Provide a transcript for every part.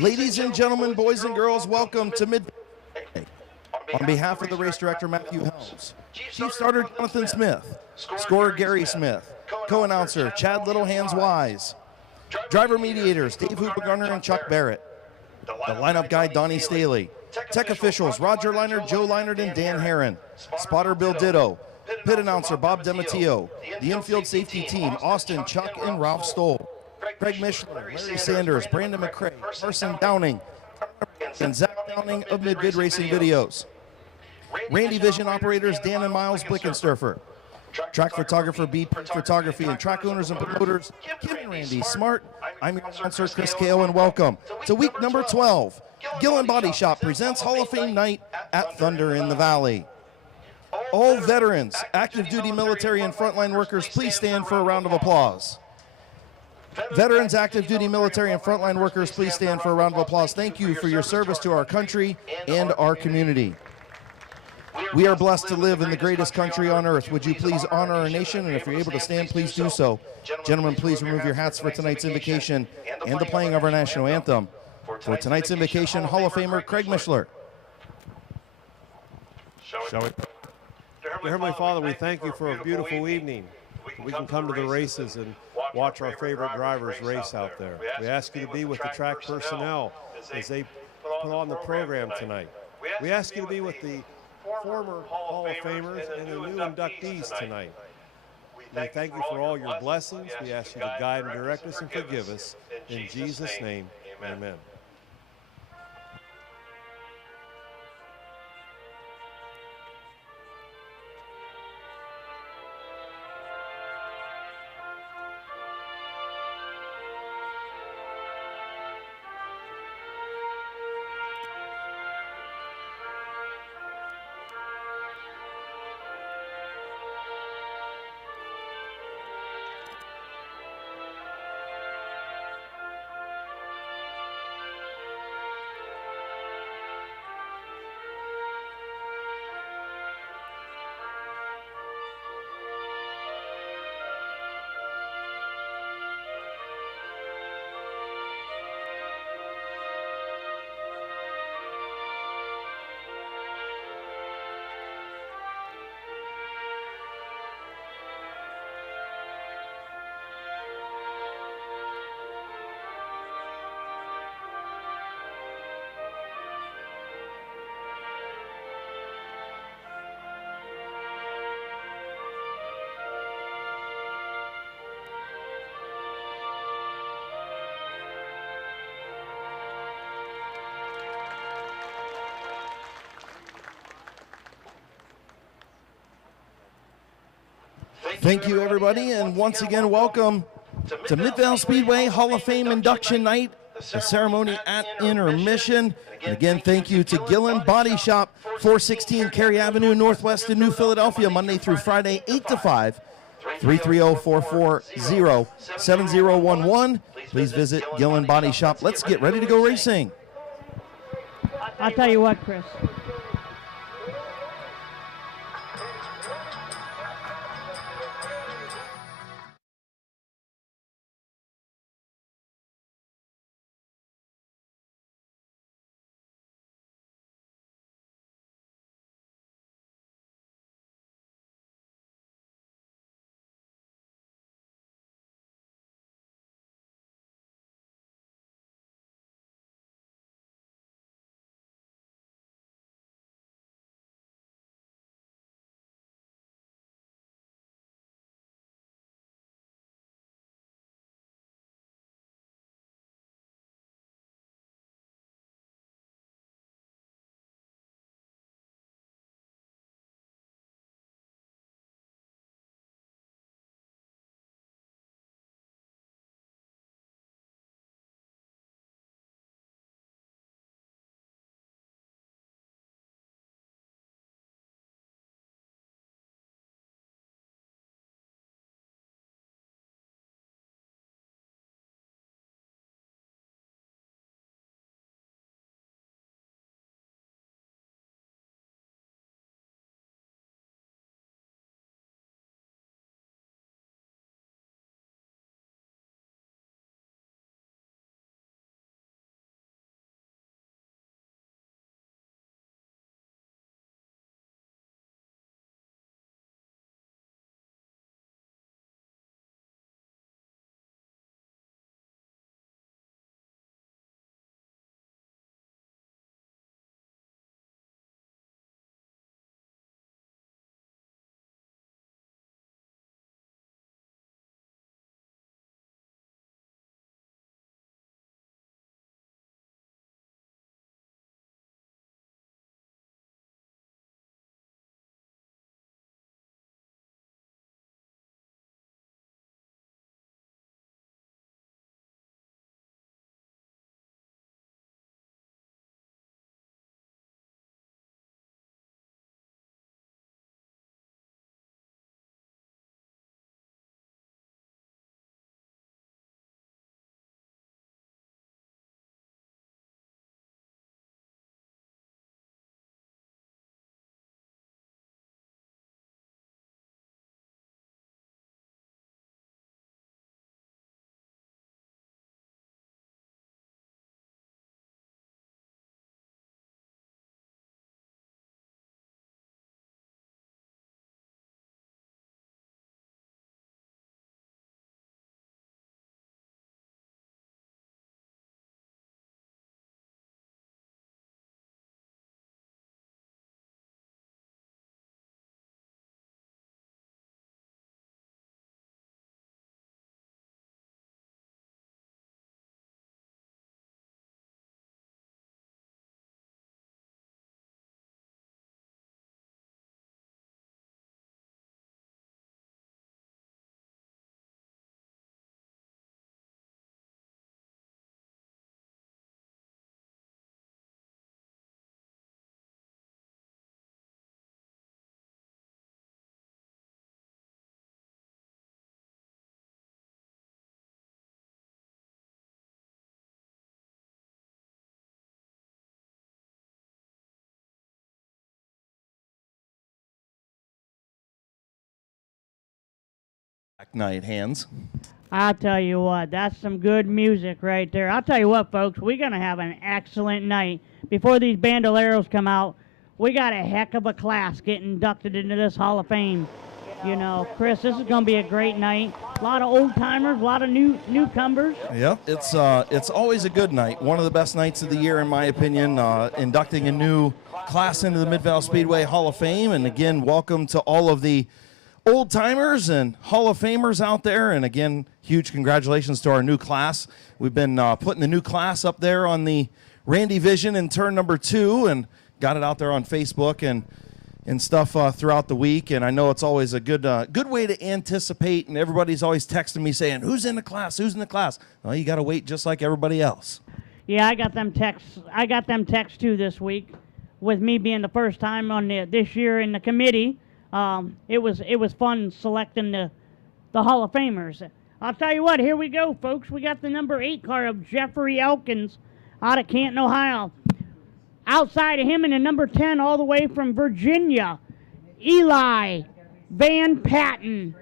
Ladies and gentlemen, boys and girls, welcome to Midvale. On behalf of the race director, Matthew Helms, Chief Starter, Jonathan Smith, Scorer, Gary Smith, Co-Announcer, Chad Littlehands Wise, Driver Mediators, Dave Hooper-Garner and Chuck Barrett, the Lineup Guy, Donnie Staley, Tech Officials, Roger Leinert, Joe Leinert, and Dan Herron, Spotter, Bill Ditto, Pit Announcer, Bob Demateo, the Infield Safety Team, Austin, Chuck, and Ralph Stoll, Craig Michelin, Larry Sanders, Brandon McCrae, Carson Downing, and Zach Downing of Mid-Vid Racing Videos. Randy Vision Operators, Dan and Miles Blickensturfer. Track Photographer, BP Photography, and track owners and promoters, Kim and Randy Smart. I'm your announcer, Chris Kale, and welcome to week number 12. Gillen Body Shop presents Hall of Fame Night at Thunder in the Valley. All veterans, active duty military, and frontline workers, please stand for a round of applause. Veterans, active duty military, and frontline workers, please stand for a round of applause. Thank you for your service to our country and our community. We are blessed to live in the greatest country on earth. Would you please honor our nation? And if you're able to stand, please do so. Gentlemen, please remove your hats for tonight's invocation and the playing of our national anthem. For tonight's invocation, Hall of Famer Craig Michelin. Shall we? Dear Heavenly Father, we thank you for a beautiful evening. We can come to the races and watch our favorite drivers race out there. We ask you to be with the track personnel as they put on the program tonight. We ask you to be with the former Hall of Famers and the new inductees tonight. We thank you for all your blessings. We ask you to guide and direct us and forgive us. In Jesus' name, amen. Thank you, everybody, and once again, welcome to Midvale Speedway Hall of Fame Induction Night, the ceremony at intermission. And again, thank you to Gillen Body Shop, 416 Cary Avenue Northwest in New Philadelphia, Monday through Friday, 8 to 5, 330-440-7011. Please visit Gillen Body Shop. Let's get ready to go racing. I'll tell you what, Chris. night, Hans. I'll tell you what, that's some good music right there. I'll tell you what, folks, we're going to have an excellent night. Before these bandoleros come out, we got a heck of a class getting inducted into this Hall of Fame. You know, Chris, this is going to be a great night. A lot of old-timers, a lot of newcomers. Yep, it's always a good night. One of the best nights of the year, in my opinion, inducting a new class into the Midvale Speedway Hall of Fame. And again, welcome to all of the old-timers and Hall of Famers out there. And again, huge congratulations to our new class. We've been putting the new class up there on the Randy Vision in turn number 2 and got it out there on Facebook and stuff throughout the week. And I know it's always a good way to anticipate, and everybody's always texting me saying, who's in the class, who's in the class? Well, you got to wait just like everybody else. Yeah, I got them texts too this week. With me being the first time on this year in the committee, it was fun selecting the Hall of Famers. I'll tell you what, here we go, folks. We got the number 8 car of Jeffrey Elkins out of Canton, Ohio. Outside of him in the number 10, all the way from Virginia, Eli Van Patten.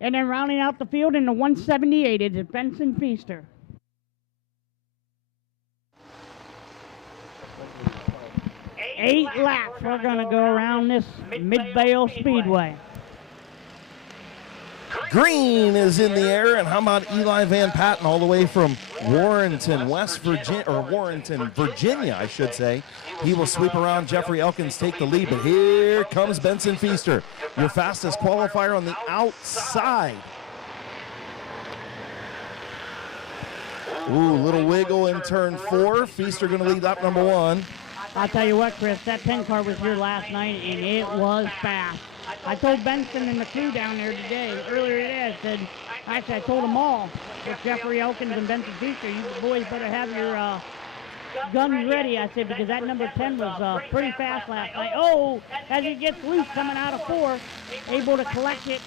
And then rounding out the field in the 178 is Benson Feaster. Eight laps we're going to go around this Midvale Speedway. Green is in the air, and how about Eli Van Patten all the way from Warrenton, Virginia, I should say. He will sweep around Jeffrey Elkins, take the lead, but here comes Benson Feaster, your fastest qualifier on the outside. Ooh, little wiggle in turn 4. Feaster going to lead lap number 1. I'll tell you what, Chris, that 10 car was here last night, and it was fast. I told Benson and the crew down there earlier today, I told them all, with Jeffrey Elkins and Benson Feaster, you boys better have your guns ready, I said, because that number 10 was pretty fast last night. Oh, as he gets loose coming out of 4, able to collect it,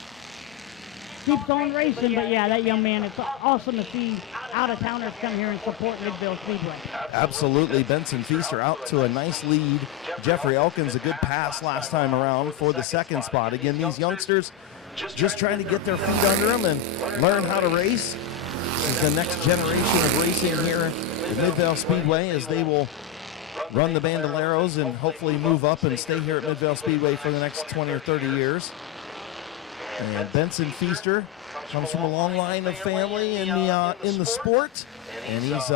keeps on racing. But yeah, that young man, it's awesome to see out-of-towners come here and support Midvale Speedway. Absolutely. Benson Feaster out to a nice lead. Jeffrey Elkins, a good pass last time around for the second spot. Again, these youngsters just trying to get their feet under them and learn how to race. This is the next generation of racing here at Midvale Speedway, as they will run the bandoleros and hopefully move up and stay here at Midvale Speedway for the next 20 or 30 years. And Benson Feaster comes from a long line of family in the sport, and he's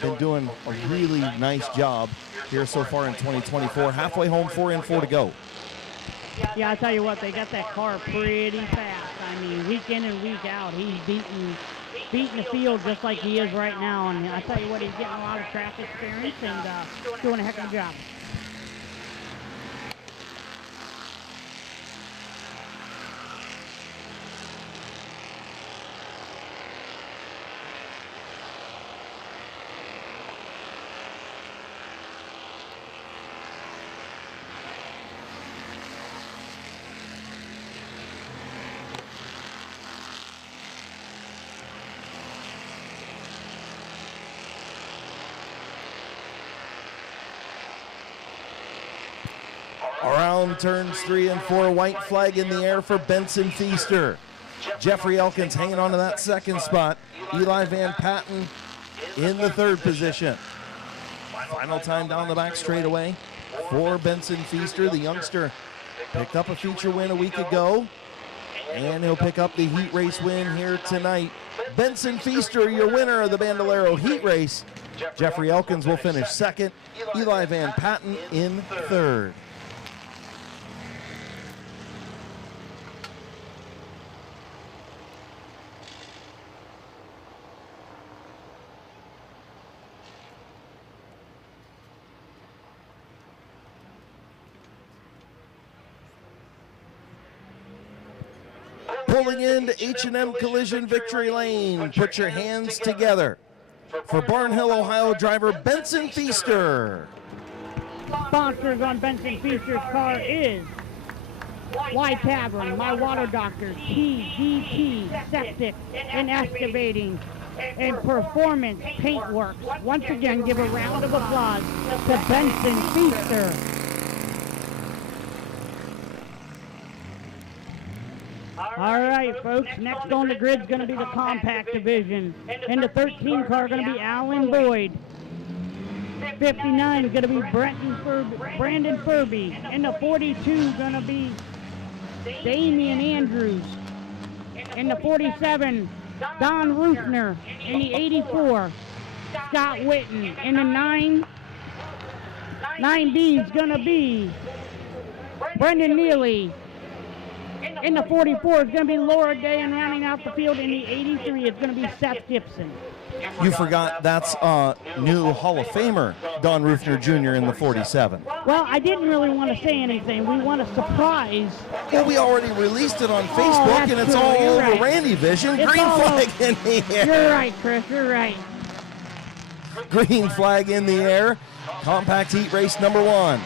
been doing a really nice job here so far in 2024. Halfway home, 4 in, 4 to go. Yeah, I tell you what, they got that car pretty fast. I mean, week in and week out, he's beating the field just like he is right now. And I tell you what, he's getting a lot of track experience and doing a heck of a job. Around turns 3 and 4, white flag in the air for Benson Feaster. Jeffrey Elkins hanging on to that second spot. Eli Van Patten in the 3rd position. Final time down the back straightaway for Benson Feaster. The youngster picked up a feature win a week ago, and he'll pick up the heat race win here tonight. Benson Feaster, your winner of the Bandolero Heat Race. Jeffrey Elkins will finish 2nd. Eli Van Patten in 3rd. Pulling into H&M Collision Victory Lane. Put your hands together for Barnhill, Ohio driver Benson Feaster. Sponsors on Benson Feaster's car is Y Tavern, My Water Doctor, TDT, Septic and Excavating, and Performance Paintworks. Once again, give a round of applause to Benson Feaster. All All right, folks, next on the grid is going to be the compact division. In the 13 car, going to be Alan Boyd. 59 is going to be Brandon Furby. In the 42 going to be Damian Andrews. In the 47, Don Rufner. In the 84, Scott Witten. In the 9B is going to be Brendan Neely. In the 44 is going to be Laura Day, and rounding out the field in the 83 is going to be Seth Gibson. You forgot that's new Hall of Famer Don Rufner Jr. in the 47. Well, I didn't really want to say anything. We want a surprise. Well, we already released it on Facebook, and it's true. all You're over right. Randy Vision. It's Green all flag in the air. You're right, Chris. You're right. Green flag in the air. Compact heat race number 1.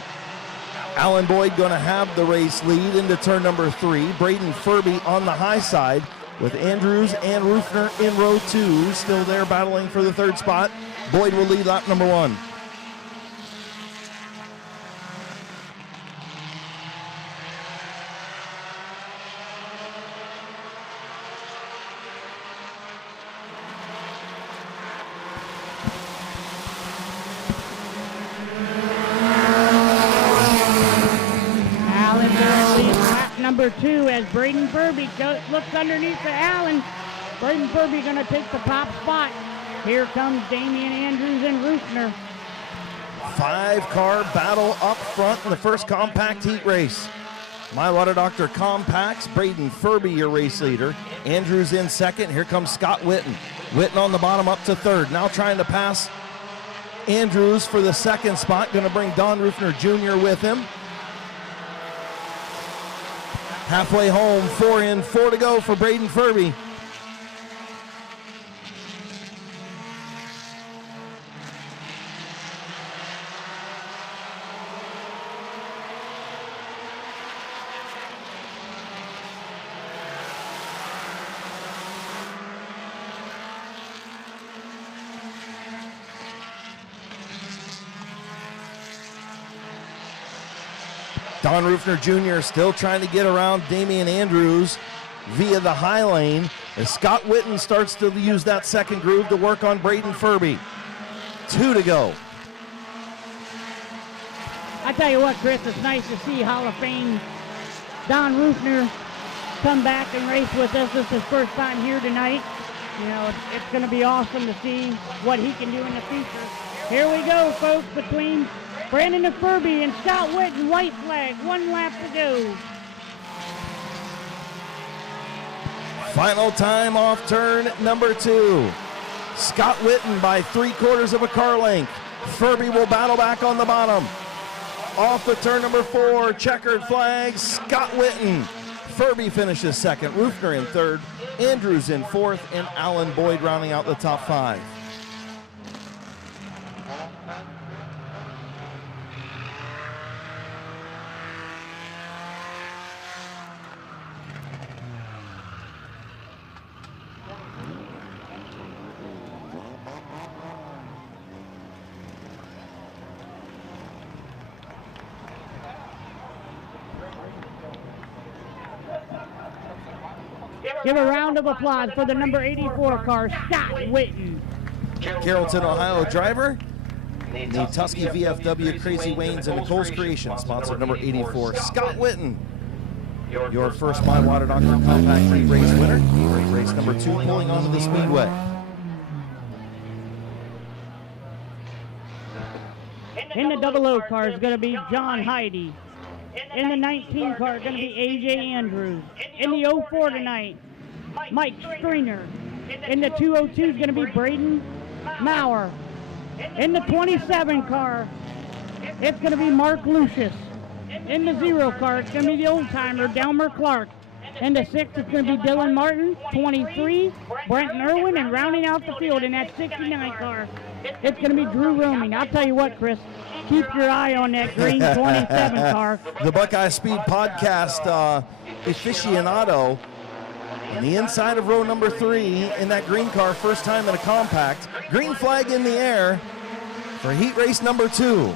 Alan Boyd going to have the race lead into turn number 3. Braden Furby on the high side with Andrews and Rufner in row 2. Still there battling for the 3rd spot. Boyd will lead lap number 1. Number 2 as Braden Furby looks underneath to Allen. Braden Furby going to take the top spot. Here comes Damian Andrews and Rufner. 5-car battle up front in the first compact heat race. My Water Doctor Compacts, Braden Furby your race leader. Andrews in second. Here comes Scott Witten. Witten on the bottom up to 3rd. Now trying to pass Andrews for the 2nd spot. Going to bring Don Rufner Jr. with him. Halfway home, 4 in, 4 to go for Braden Furby. Don Rufner Jr. still trying to get around Damian Andrews via the high lane as Scott Witten starts to use that second groove to work on Braden Furby. 2 to go. I tell you what, Chris, it's nice to see Hall of Fame Don Rufner come back and race with us. This is his first time here tonight. You know, it's going to be awesome to see what he can do in the future. Here we go, folks, between Brandon Furby and Scott Witten. White flag, 1 lap to go. Final time off turn number 2. Scott Witten by 3/4 of a car length. Furby will battle back on the bottom. Off the turn number 4, checkered flag, Scott Witten. Furby finishes 2nd, Rufner in 3rd, Andrews in 4th, and Alan Boyd rounding out the top 5. Give a round of applause for the number 84 car, Scott Witten. Carrollton, Ohio driver. The Tusky VFW Crazy Waynes and Nicole's Creation, sponsored number 84, Scott Witten. Your first My Water Doctor Compact Heat Race winner. Race number 2 pulling onto the Speedway. In the 00 car is going to be John Heidi. In the 19 car is going to be AJ Andrews. In the 04 tonight, Mike Stringer. In the 202 is going to be Braden Maurer. In the 27 car, it's going to be Mark Lucius. In the 0 car, it's going to be the old-timer, Delmer Clark. In the 6, it's going to be Dylan Martin. 23, Brenton Irwin. And rounding out the field in that 69 car, it's going to be Drew Roaming. I'll tell you what, Chris, keep your eye on that green 27 car. The Buckeye Speed Podcast aficionado on the inside of row number 3 in that green car, first time in a compact. Green flag in the air for heat race number 2.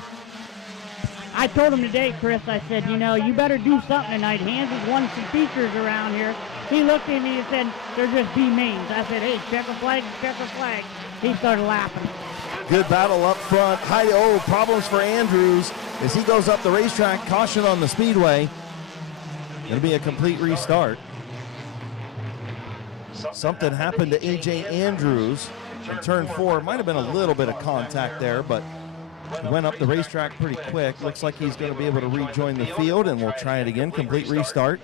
I told him today, Chris, I said, you know, you better do something tonight. Hans has won some features around here. He looked at me and said, they're just B-mains. I said, hey, checker flag, checker flag. He started laughing. Good battle up front. Problems for Andrews as he goes up the racetrack. Caution on the Speedway. Going to be a complete restart. Something happened to A.J. Andrews in turn 4. Might have been a little bit of contact there, but he went up the racetrack pretty quick. Looks like he's going to be able to rejoin the field, and we'll try it again. Complete restart.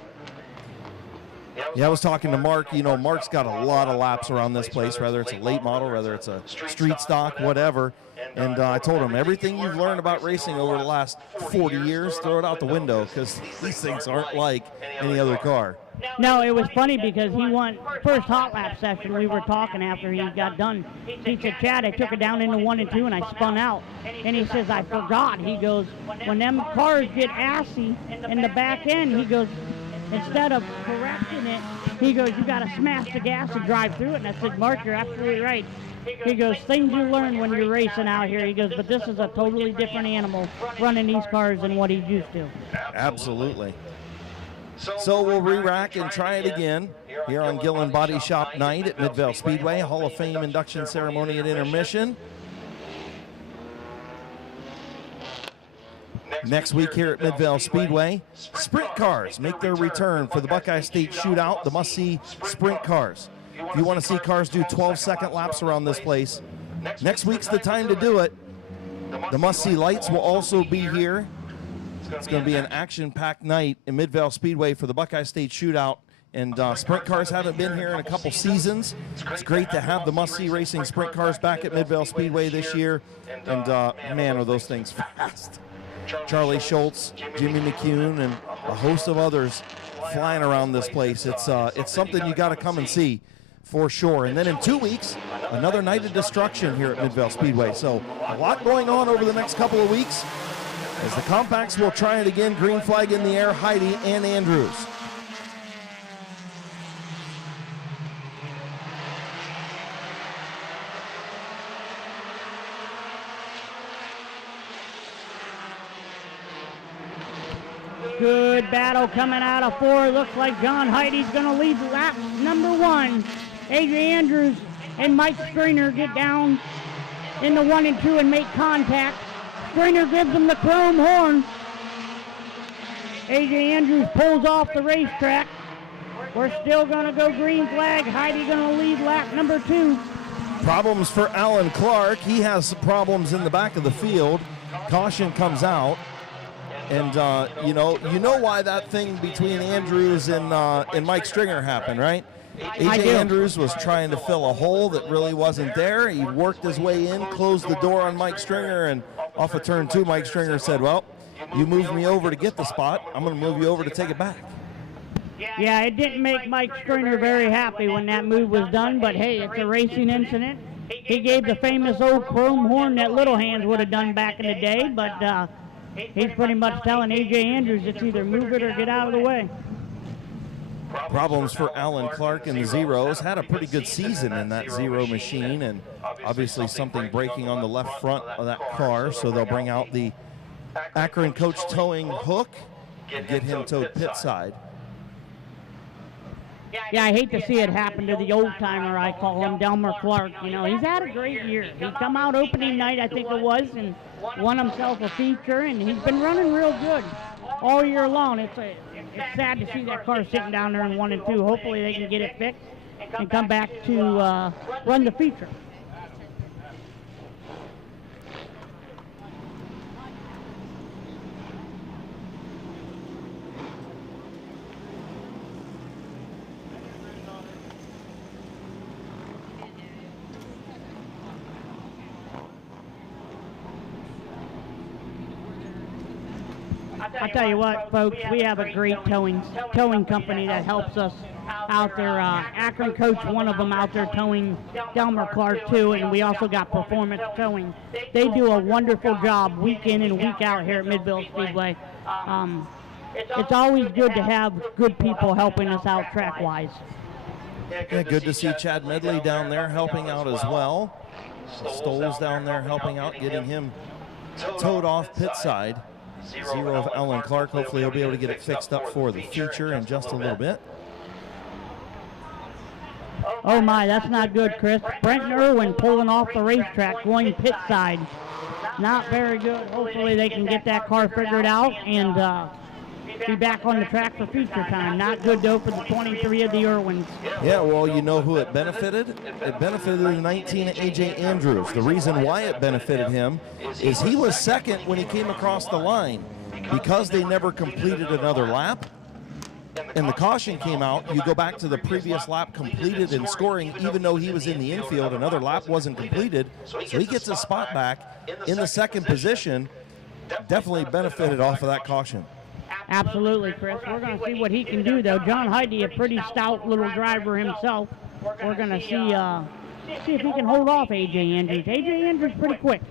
Yeah, I was talking to Mark. You know, Mark's got a lot of laps around this place, whether it's a late model, whether it's a street stock, whatever. And I told him, everything you've learned about racing over the last 40 years, throw it out the window, because these things aren't like any other car. No, it was funny because he won first hot lap session. We were talking after he got done. He said, Chad, I took it down into 1 and 2 and I spun out. And he says, I forgot. He goes, when them cars get assy in the back end, he goes, instead of correcting it, he goes, you got to smash the gas and drive through it. And I said, Mark, you're absolutely right. He goes, things you learn when you're racing out here. He goes, but this is a totally different animal running these cars than what he's used to. Absolutely. So we'll re-rack and try it again here on Gillen Body Shop night at Midvale Speedway. Hall of Fame induction ceremony at intermission. Next week here at Midvale Speedway, sprint cars make their return for the Buckeye State Shootout, the must-see sprint cars. If you want to see cars do 12-second laps around this place, next week's the time to do it. The must-see lights will also be here. It's going to be an action-packed night in Midvale Speedway for the Buckeye State Shootout. And sprint cars haven't been here in a couple seasons. It's great to have the must-see racing sprint cars back at Midvale Speedway this year. And man, are those things fast. Charlie Schultz, Jimmy McCune, and a host of others flying around this place. It's something you got to come and see for sure. And then in 2 weeks, another night of destruction here at Midvale Speedway. So a lot going on over the next couple of weeks. As the compacts will try it again, green flag in the air, Heidi and Andrews. Good battle coming out of 4. Looks like John Heidi's going to lead lap number 1. A.J. Andrews and Mike Stringer get down in the 1 and 2 and make contact. Stringer gives him the chrome horn. A.J. Andrews pulls off the racetrack. We're still going to go green flag. Heidi going to lead lap number 2. Problems for Alan Clark. He has problems in the back of the field. Caution comes out. And, you know why that thing between Andrews and Mike Stringer happened, right? A.J. Andrews was trying to fill a hole that really wasn't there. He worked his way in, closed the door on Mike Stringer, and off of turn 2, Mike Stringer said, well, you moved me over to get the spot. I'm going to move you over to take it back. Yeah, it didn't make Mike Stringer very happy when that move was done, but hey, it's a racing incident. He gave the famous old chrome horn that Little Hands would have done back in the day, but he's pretty much telling A.J. Andrews it's either move it or get out of the way. Problems for Alan Clark and the Zeros. Had a pretty good season in that Zero machine, and obviously something breaking on the left front of that car, so they'll bring out the Akron Coach towing hook and get him towed pit side. Yeah, I hate to see it happen to the old-timer, I call him, Delmer Clark. You know, he's had a great year. He come out opening night, I think it was, and won himself a feature, and he's been running real good all year long. It's sad to see that car sitting down there in 1 and 2. Hopefully they can get it fixed and come back to run the feature. I tell you what, folks, we have a great towing company that helps us out there. Akron Coach, one of them out there towing Delmer Clark too, and we also got Performance Towing. They do a wonderful job week in and week out here at Midvale Speedway. It's always good to have good people helping us out track-wise. Yeah, good to see Chad Medley down there helping out as well. Stoll's down there helping out, getting him towed off pit side. Zero of Alan Clark. Hopefully he'll be able to get it fixed up for the future in just a little bit. Oh my, that's not good, Chris. Brent Irwin pulling off the racetrack, going pit side. Not very good. Hopefully they can get that car figured out and be back on the track for future time. Not good though for the 23 of the Irwins. Yeah, well, you know who it benefited? It benefited the 19 A.J. Andrews. The reason why it benefited him is he was second when he came across the line. Because they never completed another lap, and the caution came out, you go back to the previous lap completed in scoring, even though he was in the infield, another lap wasn't completed, so he gets his spot back in the second position. Definitely benefited off of that caution. Absolutely, Chris. We're going to see what he can do, though. John Heide, a pretty stout little driver himself. We're going to see if he can hold off A.J. Andrews. A.J. Andrews pretty quick.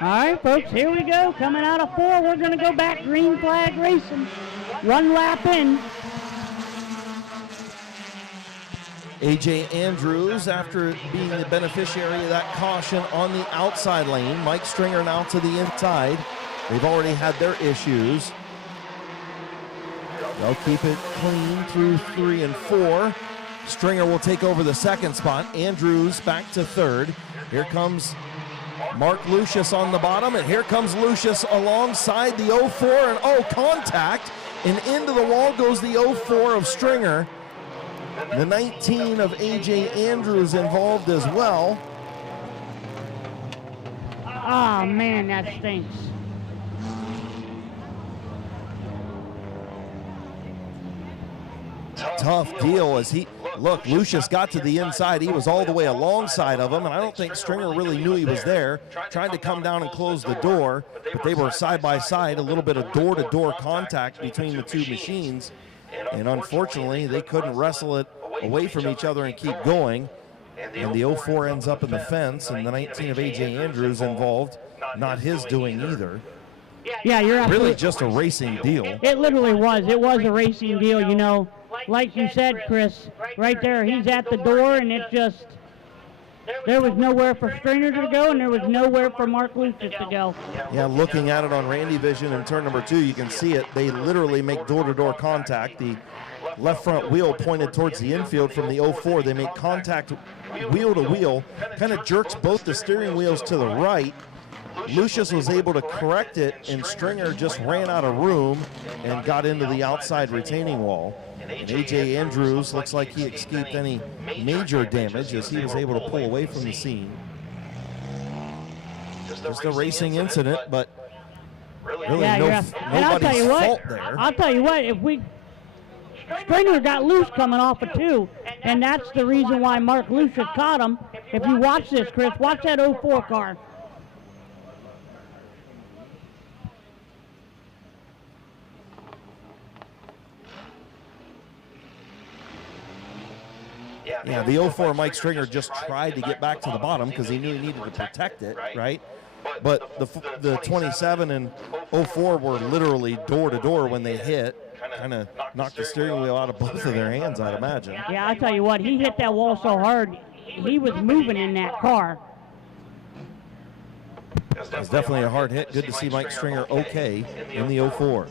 All right, folks, here we go. Coming out of 4, we're going to go back green flag racing. 1 lap in. A.J. Andrews, after being the beneficiary of that caution on the outside lane. Mike Stringer now to the inside. They've already had their issues. They'll keep it clean through 3 and 4. Stringer will take over the second spot. Andrews back to third. Here comes Mark Lucius on the bottom, and here comes Lucius alongside the 04, and contact, and into the wall goes the 04 of Stringer. The 19 of A.J. Andrews involved as well. Oh, man, that stinks. Tough deal as Lucius got to the inside. He was all the way alongside of him, and I don't think Stringer really knew he was there. Tried to come down and close the door, but they were side by side, a little bit of door-to-door contact between the two machines, and unfortunately, they couldn't wrestle it away from each other and keep going, and the 04 ends up in the fence, and the 19 of A.J. Andrews involved, not his doing either. Yeah, you're absolutely really just a racing deal. It literally was. It was a racing deal, you know. Like you said, Chris, right there, he's at the door, and there was nowhere for Stringer to go, and there was nowhere for Mark Lucius to go. Yeah, looking at it on Randy Vision in turn number 2, you can see it. They literally make door-to-door contact. The left front wheel pointed towards the infield from the 04. They make contact wheel to wheel, kind of jerks both the steering wheels to the right. Lucius was able to correct it, and Stringer just ran out of room and got into the outside retaining wall. And A.J. Andrews looks like he escaped any major damage as he was able to pull away from the scene. Just a racing incident, but really nobody's fault there. I'll tell you what, Stringer got loose coming off of 2, and that's the reason why Mark Lucius caught him. If you watch this, Chris, watch that 04 car. Yeah, the 04 Mike Stringer just tried to get back to the bottom because he knew he needed to protect it, right? But the 27 and 04 were literally door-to-door when they hit. Kind of knocked the steering wheel out of both of their hands, I'd imagine. Yeah, I'll tell you what, he hit that wall so hard, he was moving in that car. It was definitely a hard hit. Good to see Mike Stringer okay in the 04.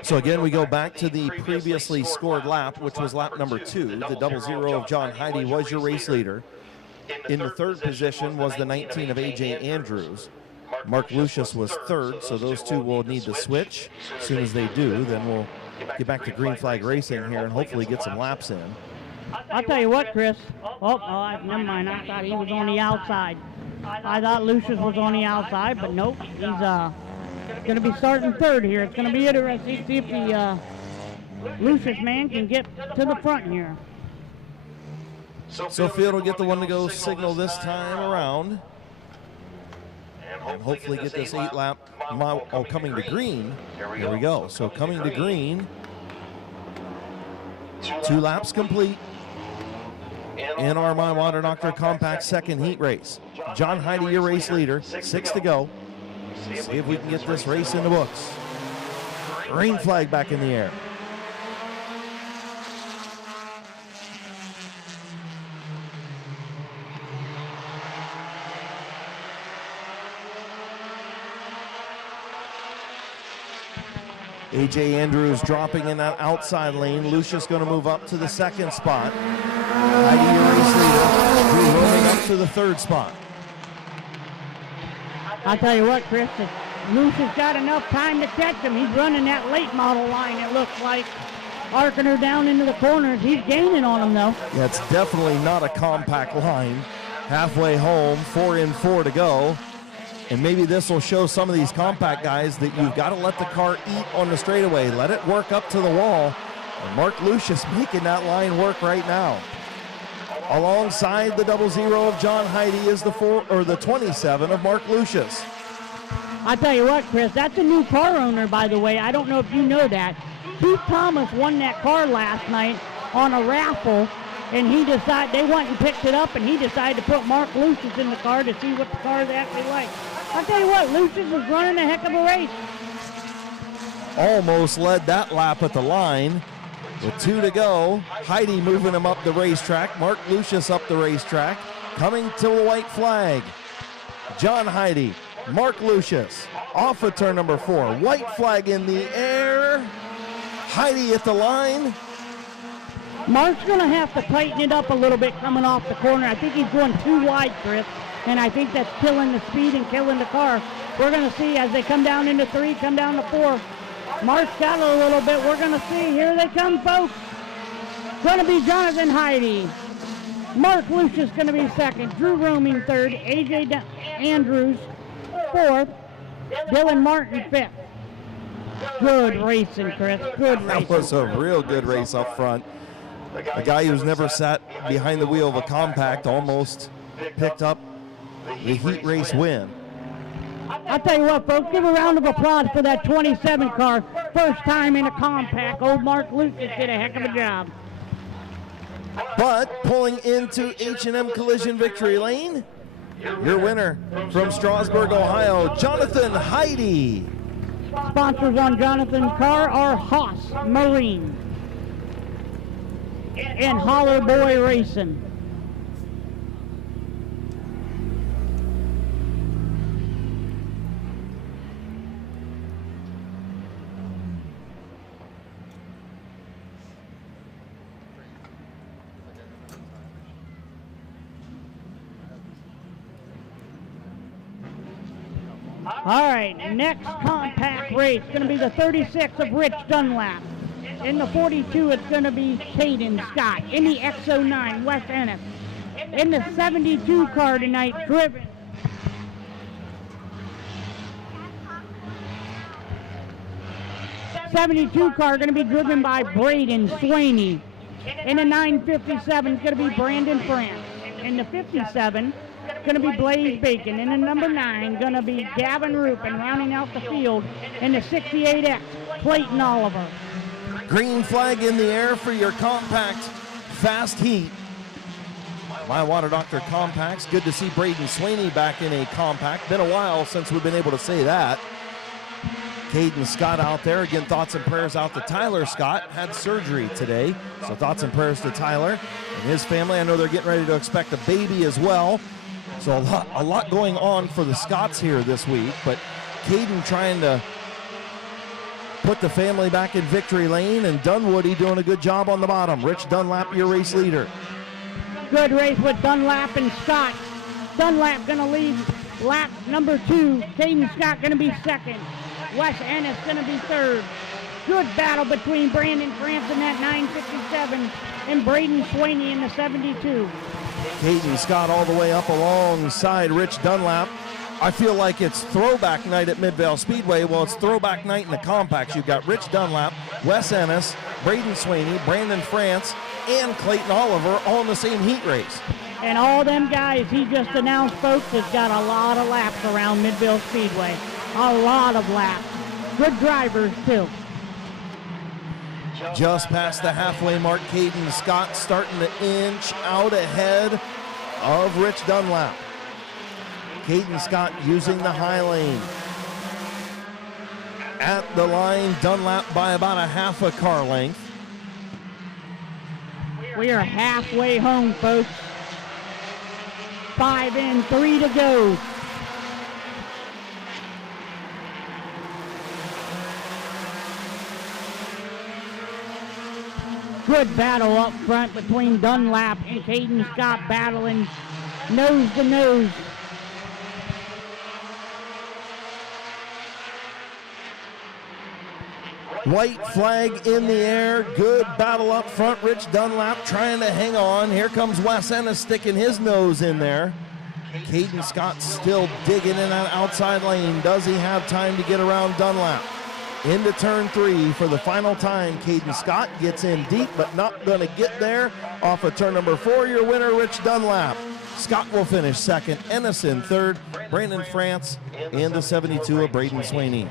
So again, we go back to the previously scored lap, which was lap number 2. The 00 of John Heide was your race leader. In the third position was the 19 of A.J. Andrews. Mark Lucius was third, so those two will need to switch. As soon as they do, then we'll get back to green flag racing here and hopefully get some laps in. I'll tell you what, Chris. Never mind. I thought he was on the outside. I thought Lucius was on the outside, but nope. He's going to be starting third here. It's going to be interesting to see if the Lucius man can get to the front here. So Field will get the one to go signal this time around. And hopefully get this 8-lap mile coming to green. Here we go. So coming to green. 2 laps complete in our My Water Doctor Compact second heat race. John Heide, your race leader, 6 to go. See if we can get this race in the books. Green flag back in the air. A.J. Andrews dropping in that outside lane. Lucius going to move up to the second spot. Heide, your race leader, Drew moving up to the third spot. I'll tell you what, Chris, if Lucius got enough time to catch him, he's running that late model line, it looks like. Arcing her down into the corners. He's gaining on him, though. Yeah, it's definitely not a compact line. Halfway home, 4 in, 4 to go. And maybe this will show some of these compact guys that you've got to let the car eat on the straightaway. Let it work up to the wall. And Mark Lucius making that line work right now. Alongside the 00 of John Heide is the 27 of Mark Lucius. I'll tell you what, Chris, that's a new car owner, by the way. I don't know if you know that. Keith Thomas won that car last night on a raffle, and they went and picked it up, and he decided to put Mark Lucius in the car to see what the car is actually like. I'll tell you what, Lucius was running a heck of a race. Almost led that lap at the line. With 2 to go, Heide moving him up the racetrack. Mark Lucius up the racetrack. Coming to the white flag. John Heide, Mark Lucius off of turn number 4. White flag in the air. Heide at the line. Mark's going to have to tighten it up a little bit coming off the corner. I think he's going too wide, Chris, and I think that's killing the speed and killing the car. We're going to see as they come down into 3, come down to 4. Mark's got it a little bit. We're going to see. Here they come, folks. Going to be Jonathan Heide. Mark Lucius going to be second. Drew Roaming third. A.J. Andrews fourth. Dylan Martin fifth. Good racing, Chris. Good racing. That was a real good race up front. A guy who's never sat behind the wheel of a compact almost picked up the heat race win. I'll tell you what, folks, give a round of applause for that 27 car. First time in a compact. Old Mark Lucius did a heck of a job. But pulling into H&M Collision Victory Lane, your winner from Strasburg, Ohio, Jonathan Heide. Sponsors on Jonathan's car are Haas Marine and Holler Boy Racing. All right, next compact race is going to be the 36 of Rich Dunlap. In the 42, it's going to be Caden Scott. In the X09, Wes Ennis. In the 72 car tonight, driven. '72 car going to be driven by Braden Swaney. In the 957, it's going to be Brandon France. In the 57, going to be Blaze Bacon. In the number 9, going to be Gavin Roop, and rounding out the field in the 68X, Clayton Oliver. Green flag in the air for your compact fast heat. My Water Doctor Compacts. Good to see Braden Swaney back in a compact. Been a while since we've been able to say that. Caden Scott out there. Again, thoughts and prayers out to Tyler Scott. Had surgery today, so thoughts and prayers to Tyler and his family. I know they're getting ready to expect a baby as well. So a lot going on for the Scotts here this week, but Caden trying to put the family back in victory lane, and Dunwoody doing a good job on the bottom. Rich Dunlap, your race leader. Good race with Dunlap and Scott. Dunlap going to lead lap number 2. Caden Scott going to be second. Wes Ennis going to be third. Good battle between Brandon France in that 957 and Braden Swaney in the 72. Caden Scott all the way up alongside Rich Dunlap. I feel like it's throwback night at Midvale Speedway. Well, it's throwback night in the compacts. You've got Rich Dunlap, Wes Ennis, Braden Swaney, Brandon France, and Clayton Oliver all in the same heat race. And all them guys he just announced, folks, has got a lot of laps around Midvale Speedway. A lot of laps. Good drivers, too. Just past the halfway mark, Caden Scott starting to inch out ahead of Rich Dunlap. Caden Scott using the high lane. At the line, Dunlap by about a half a car length. We are halfway home, folks. 5 in, 3 to go. Good battle up front between Dunlap and Caden Scott, battling nose to nose. White flag in the air. Good battle up front. Rich Dunlap trying to hang on. Here comes Wes Ennis sticking his nose in there. Caden Scott still digging in that outside lane. Does he have time to get around Dunlap? Into turn 3 for the final time. Caden Scott gets in deep, but not going to get there. Off of turn number 4, your winner, Rich Dunlap. Scott will finish second. Ennis in third. Brandon France in the 72 of Braden Swaney.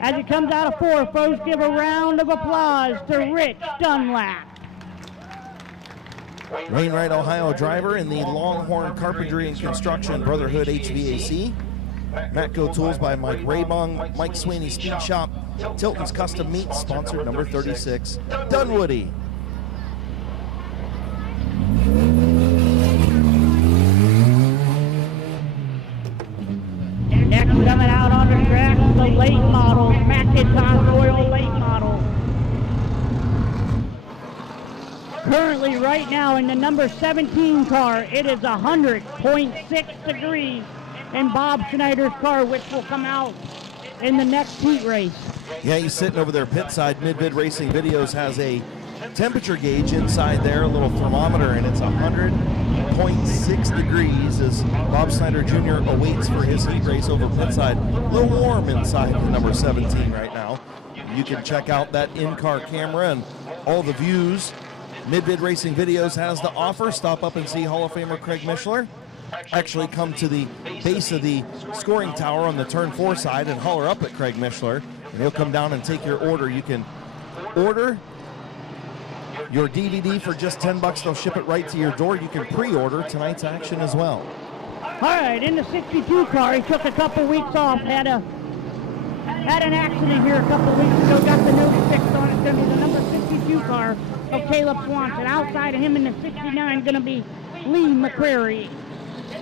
As he comes out of 4, folks, give a round of applause to Rich Dunlap. Wainwright, Ohio driver in the Longhorn Carpentry and Construction Brotherhood HVAC. Matco Tools by Mike Raybong, Mike Swaney Speed Shop, Tilton's Custom Meats, sponsored number 36, Dunwoody. Next coming out on the track, the late model, McIntosh Royal late model. Currently, right now, in the number 17 car, it is 100.6 degrees in Bob Schneider's car, which will come out in the next heat race. Yeah, he's sitting over there pit side. Mid-Vid Racing Videos has a temperature gauge inside there, a little thermometer, and it's 100.6 degrees as Bob Snyder Jr. awaits for his heat race over pit side. A little warm inside the number 17 right now. You can check out that in-car camera and all the views Mid-Vid Racing Videos has to offer. Stop up and see Hall of Famer Craig Mishler. Actually come to the base of the scoring tower on the turn 4 side and holler up at Craig Mishler, and he'll come down and take your order. You can order your DVD for just $10. They'll ship it right to your door. You can pre-order tonight's action as well. All right, in the 62 car, he took a couple weeks off, had an accident here a couple weeks ago, got the nose fixed on it. It's going to be the number 62 car of Caleb Swanson. Outside of him in the 69 is going to be Lee McCrary.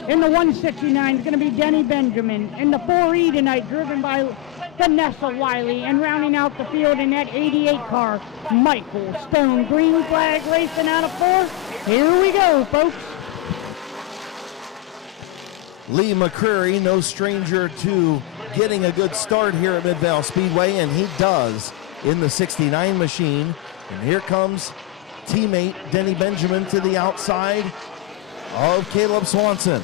In the 169 is going to be Denny Benjamin. In the 4E tonight, driven by Vanessa Wiley. And rounding out the field in that 88 car, Michael Stone. Green flag racing out of 4. Here we go, folks. Lee McCreary, no stranger to getting a good start here at Midvale Speedway, and he does in the 69 machine. And here comes teammate Denny Benjamin to the outside of Caleb Swanson.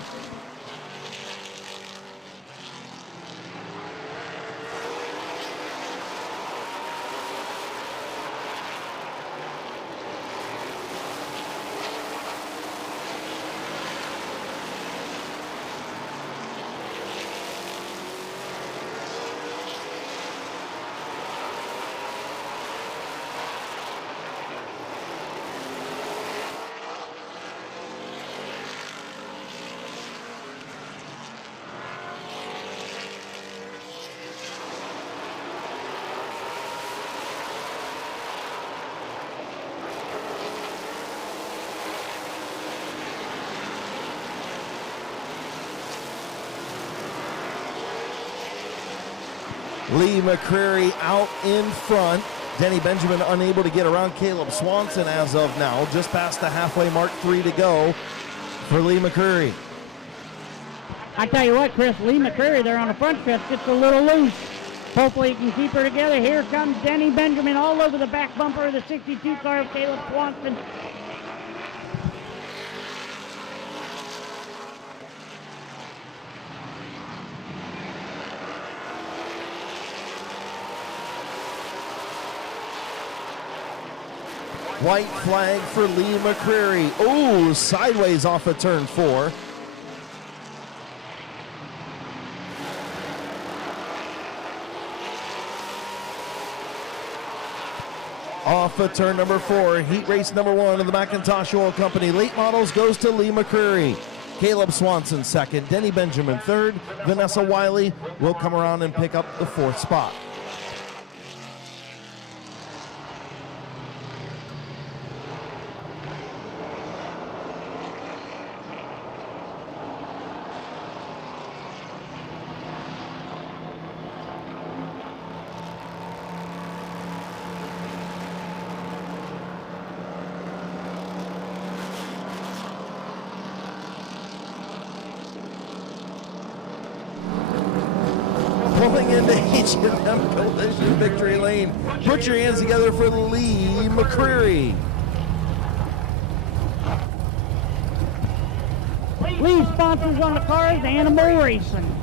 Lee McCreary out in front. Denny Benjamin unable to get around Caleb Swanson as of now. Just past the halfway mark, 3 to go for Lee McCreary. I tell you what, Chris, Lee McCreary there on the front stretch gets a little loose. Hopefully he can keep her together. Here comes Denny Benjamin all over the back bumper of the 62 car of Caleb Swanson. White flag for Lee McCreary. Oh, sideways off of turn 4. Off of turn number 4, heat race number 1 of the McIntosh Oil Company late models goes to Lee McCreary. Caleb Swanson second, Denny Benjamin third, Vanessa Wiley will come around and pick up the 4th spot. Pulling into H&M Collision Victory Lane. Put your hands together for Lee McCreary. Lee sponsors on the cars, Animal Racing.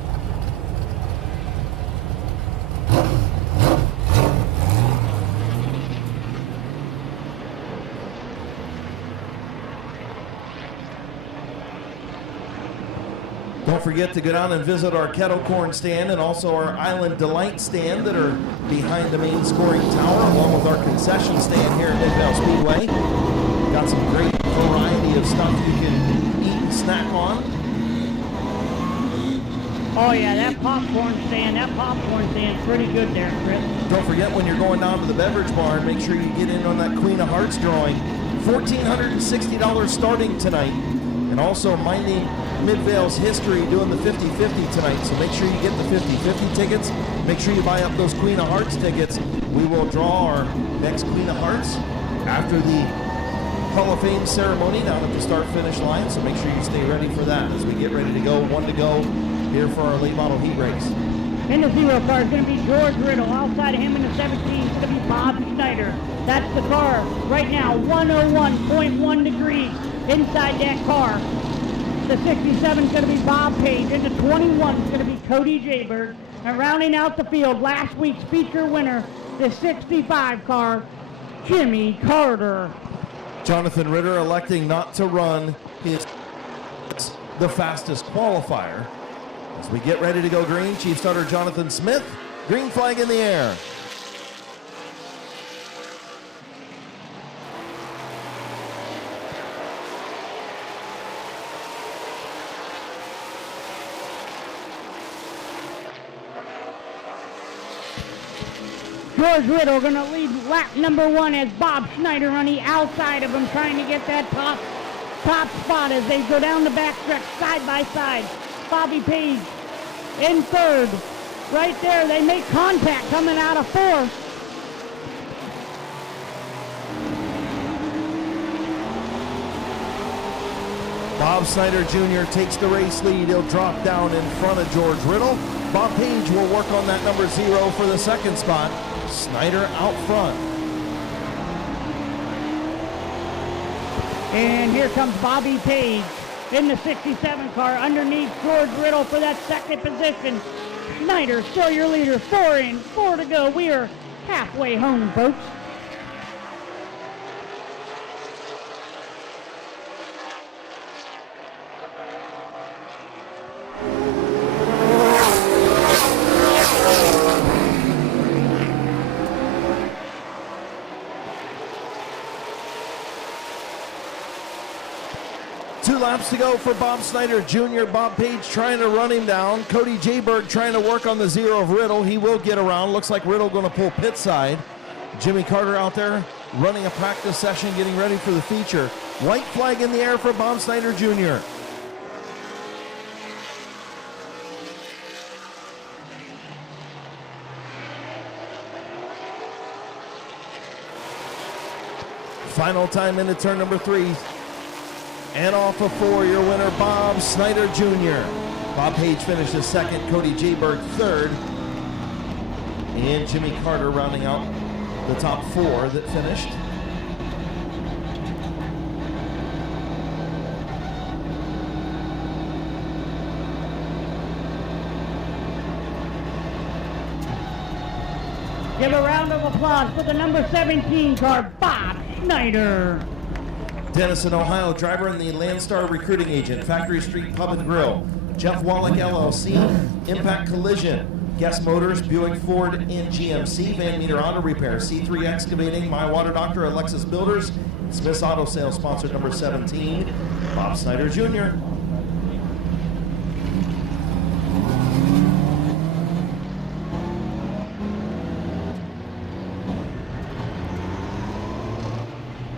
Don't forget to go down and visit our kettle corn stand and also our Island Delight stand that are behind the main scoring tower, along with our concession stand here at Midvale Speedway. Got some great variety of stuff you can eat and snack on. Oh yeah, that popcorn stand's pretty good there, Chris. Don't forget when you're going down to the beverage barn, make sure you get in on that Queen of Hearts drawing. $1,460 starting tonight. And also minding Midvale's history doing the 50-50 tonight. So make sure you get the 50-50 tickets. Make sure you buy up those Queen of Hearts tickets. We will draw our next Queen of Hearts after the Hall of Fame ceremony down at the start-finish line. So make sure you stay ready for that as we get ready to go. 1 to go here for our late model heat race. In the 0 car is going to be George Riddle. Outside of him in the 17 is going to be Bob Schneider. That's the car right now, 101.1 degrees inside that car. The 67 is going to be Bob Page. And the 21 is going to be Cody Jayberg. And rounding out the field, last week's feature winner, the 65 car, Jimmy Carter. Jonathan Ritter electing not to run the fastest qualifier. As we get ready to go green, Chief Starter Jonathan Smith, green flag in the air. George Riddle going to lead lap number 1 as Bob Schneider on the outside of him, trying to get that top spot as they go down the backstretch side by side. Bobby Page in third. Right there, they make contact coming out of 4th. Bob Snyder Jr. takes the race lead. He'll drop down in front of George Riddle. Bob Page will work on that number 0 for the second spot. Snyder out front. And here comes Bobby Page in the 67 car underneath George Riddle for that second position. Snyder still your leader. 4 in, 4 to go. We are halfway home, folks. Two laps to go for Bob Snyder Jr. Bob Page trying to run him down. Cody Jayberg trying to work on the 0 of Riddle. He will get around. Looks like Riddle going to pull pit side. Jimmy Carter out there running a practice session, getting ready for the feature. White flag in the air for Bob Snyder Jr. Final time into turn number 3. And off of 4, your winner, Bob Snyder Jr. Bob Page finishes second, Cody Jayberg third, and Jimmy Carter rounding out the top 4 that finished. Give a round of applause for the number 17 car, Bob Snyder. Denison, Ohio, driver and the Landstar recruiting agent, Factory Street Pub and Grill, Jeff Wallach LLC, Impact Collision, Guest Motors, Buick, Ford, and GMC, Van Meter Auto Repair, C3 Excavating, My Water Doctor, Alexis Builders, Smith's Auto Sales, sponsor number 17, Bob Snyder Jr.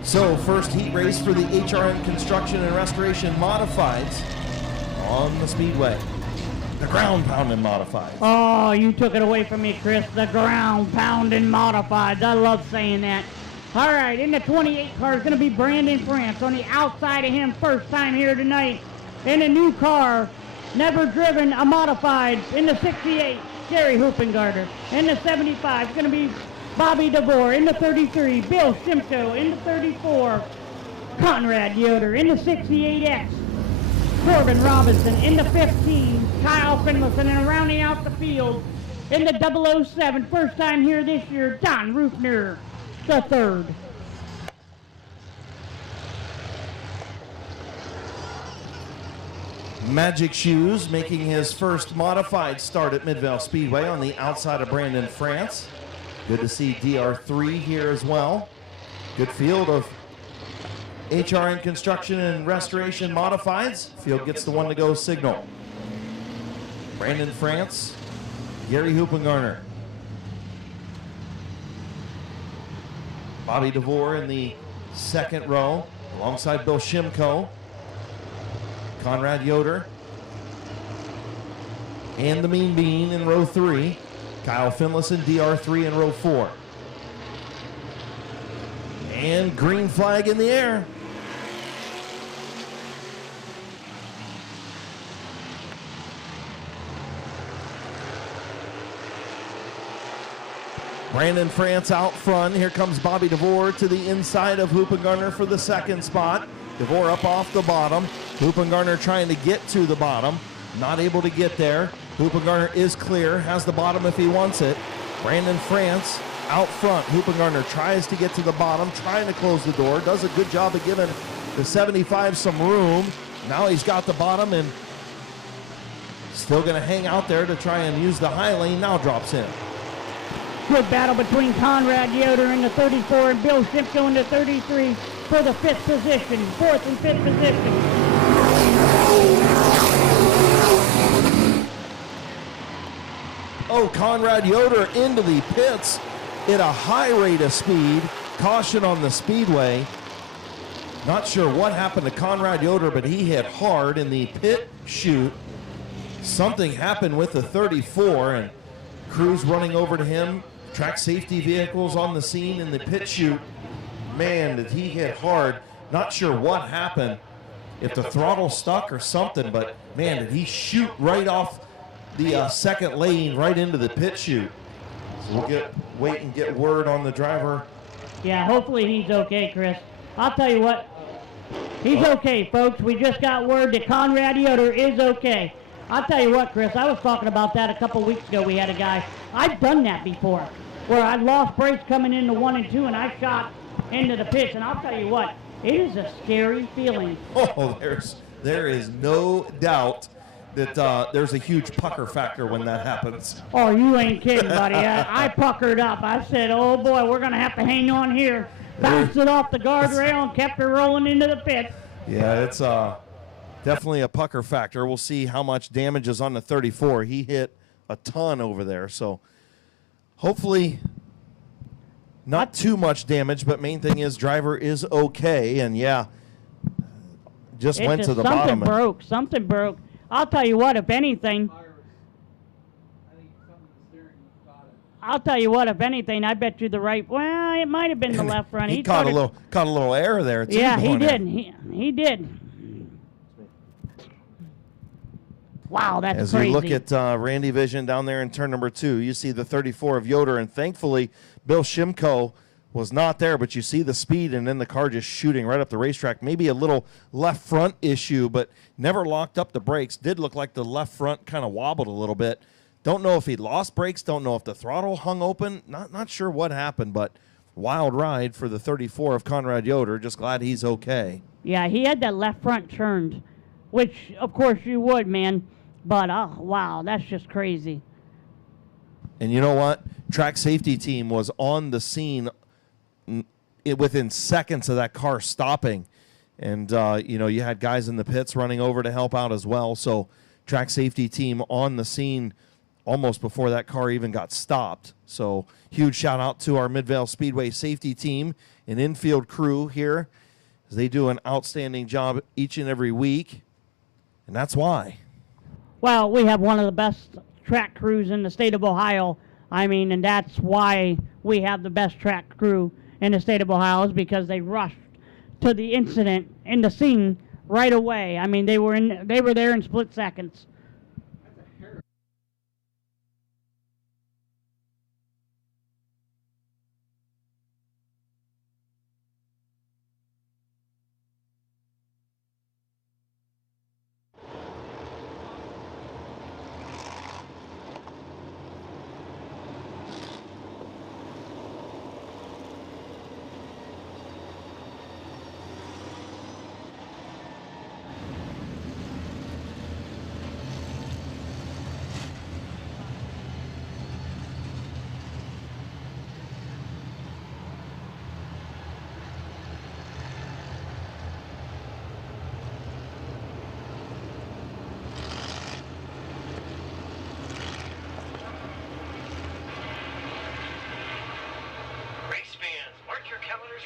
So, first heat race for the HRM Construction and Restoration Modifieds on the Speedway. The ground pounding modifieds. Oh, you took it away from me, Chris. The ground pounding modifieds. I love saying that. All right, in the 28 car is going to be Brandon France. On the outside of him, first time here tonight. In a new car, never driven a modified. In the 68, Gary Hoopengarter. In the 75, it's going to be Bobby DeVore. In the 33, Bill Simcoe. In the 34, Conrad Yoder. In the 68X, Corbin Robinson. In the 15, Kyle Finlayson. And rounding out the field, in the 007, first time here this year, Don Rufner, the third. Magic Shoes making his first modified start at Midvale Speedway on the outside of Brandon France. Good to see DR3 here as well. Good field of HRN Construction and Restoration Modifieds. Field gets the one to go signal. Brandon France, Gary Hoopengarner. Bobby DeVore in the second row alongside Bill Shimko. Conrad Yoder. And the Mean Bean in row 3. Kyle Finlayson, DR3 in row 4. And green flag in the air. Brandon France out front. Here comes Bobby DeVore to the inside of Hoopengarner for the second spot. DeVore up off the bottom. Hoopengarner trying to get to the bottom. Not able to get there. Hoopengarner is clear, has the bottom if he wants it. Brandon France out front. Hoopengarner tries to get to the bottom, trying to close the door. Does a good job of giving the 75 some room. Now he's got the bottom and still going to hang out there to try and use the high lane. Now drops in. Good battle between Conrad Yoder in the 34 and Bill Simcoe in the 33 for the 5th position, 4th and 5th position. Oh, Conrad Yoder into the pits at a high rate of speed. Caution on the Speedway. Not sure what happened to Conrad Yoder, but he hit hard in the pit chute. Something happened with the 34, and crews running over to him. Track safety vehicles on the scene in the pit chute. Man, did he hit hard. Not sure what happened, if the throttle stuck or something, but man, did he shoot right off the second lane right into the pit chute. So we'll wait and get word on the driver. Yeah, hopefully he's okay, Chris. I'll tell you what, he's okay, folks. We just got word that Conrad Yoder is okay. I'll tell you what, Chris, I was talking about that a couple weeks ago. We had a guy, I've done that before, where I lost brakes coming into 1 and 2 and I shot into the pits. And I'll tell you what, it is a scary feeling. Oh, there is no doubt that there's a huge pucker factor when that happens. Oh, you ain't kidding, buddy. I puckered up. I said, oh boy, we're going to have to hang on here. Bounced it off the guardrail and kept it rolling into the pit. Yeah, it's definitely a pucker factor. We'll see how much damage is on the 34. He hit a ton over there, so hopefully not too much damage, but main thing is driver is okay, and yeah, just went to the bottom. Something broke. I'll tell you what, if anything, I'll tell you what, if anything, I bet you the right. Well, it might have been the left front. He caught a little air there too. Yeah, he did. He did. Wow, that's As crazy. you look at Randy Vision down there in turn number 2, you see the 34 of Yoder, and thankfully Bill Shimko was not there, but you see the speed and then the car just shooting right up the racetrack. Maybe a little left front issue, but never locked up the brakes. Did look like the left front kind of wobbled a little bit. Don't know if he lost brakes, don't know if the throttle hung open. Not sure what happened, but wild ride for the 34 of Conrad Yoder. Just glad he's okay. Yeah, he had that left front turned, which, of course, you would, man. But, oh, wow, that's just crazy. And you know what? Track safety team was on the scene within seconds of that car stopping. And, you had guys in the pits running over to help out as well. So track safety team on the scene almost before that car even got stopped. So huge shout out to our Midvale Speedway safety team and infield crew here, as they do an outstanding job each and every week. And that's why. Well, we have one of the best track crews in the state of Ohio. I mean, and that's why we have the best track crew in the state of Ohio, is because they rushed to the incident in the scene right away. I mean, they were there in split seconds.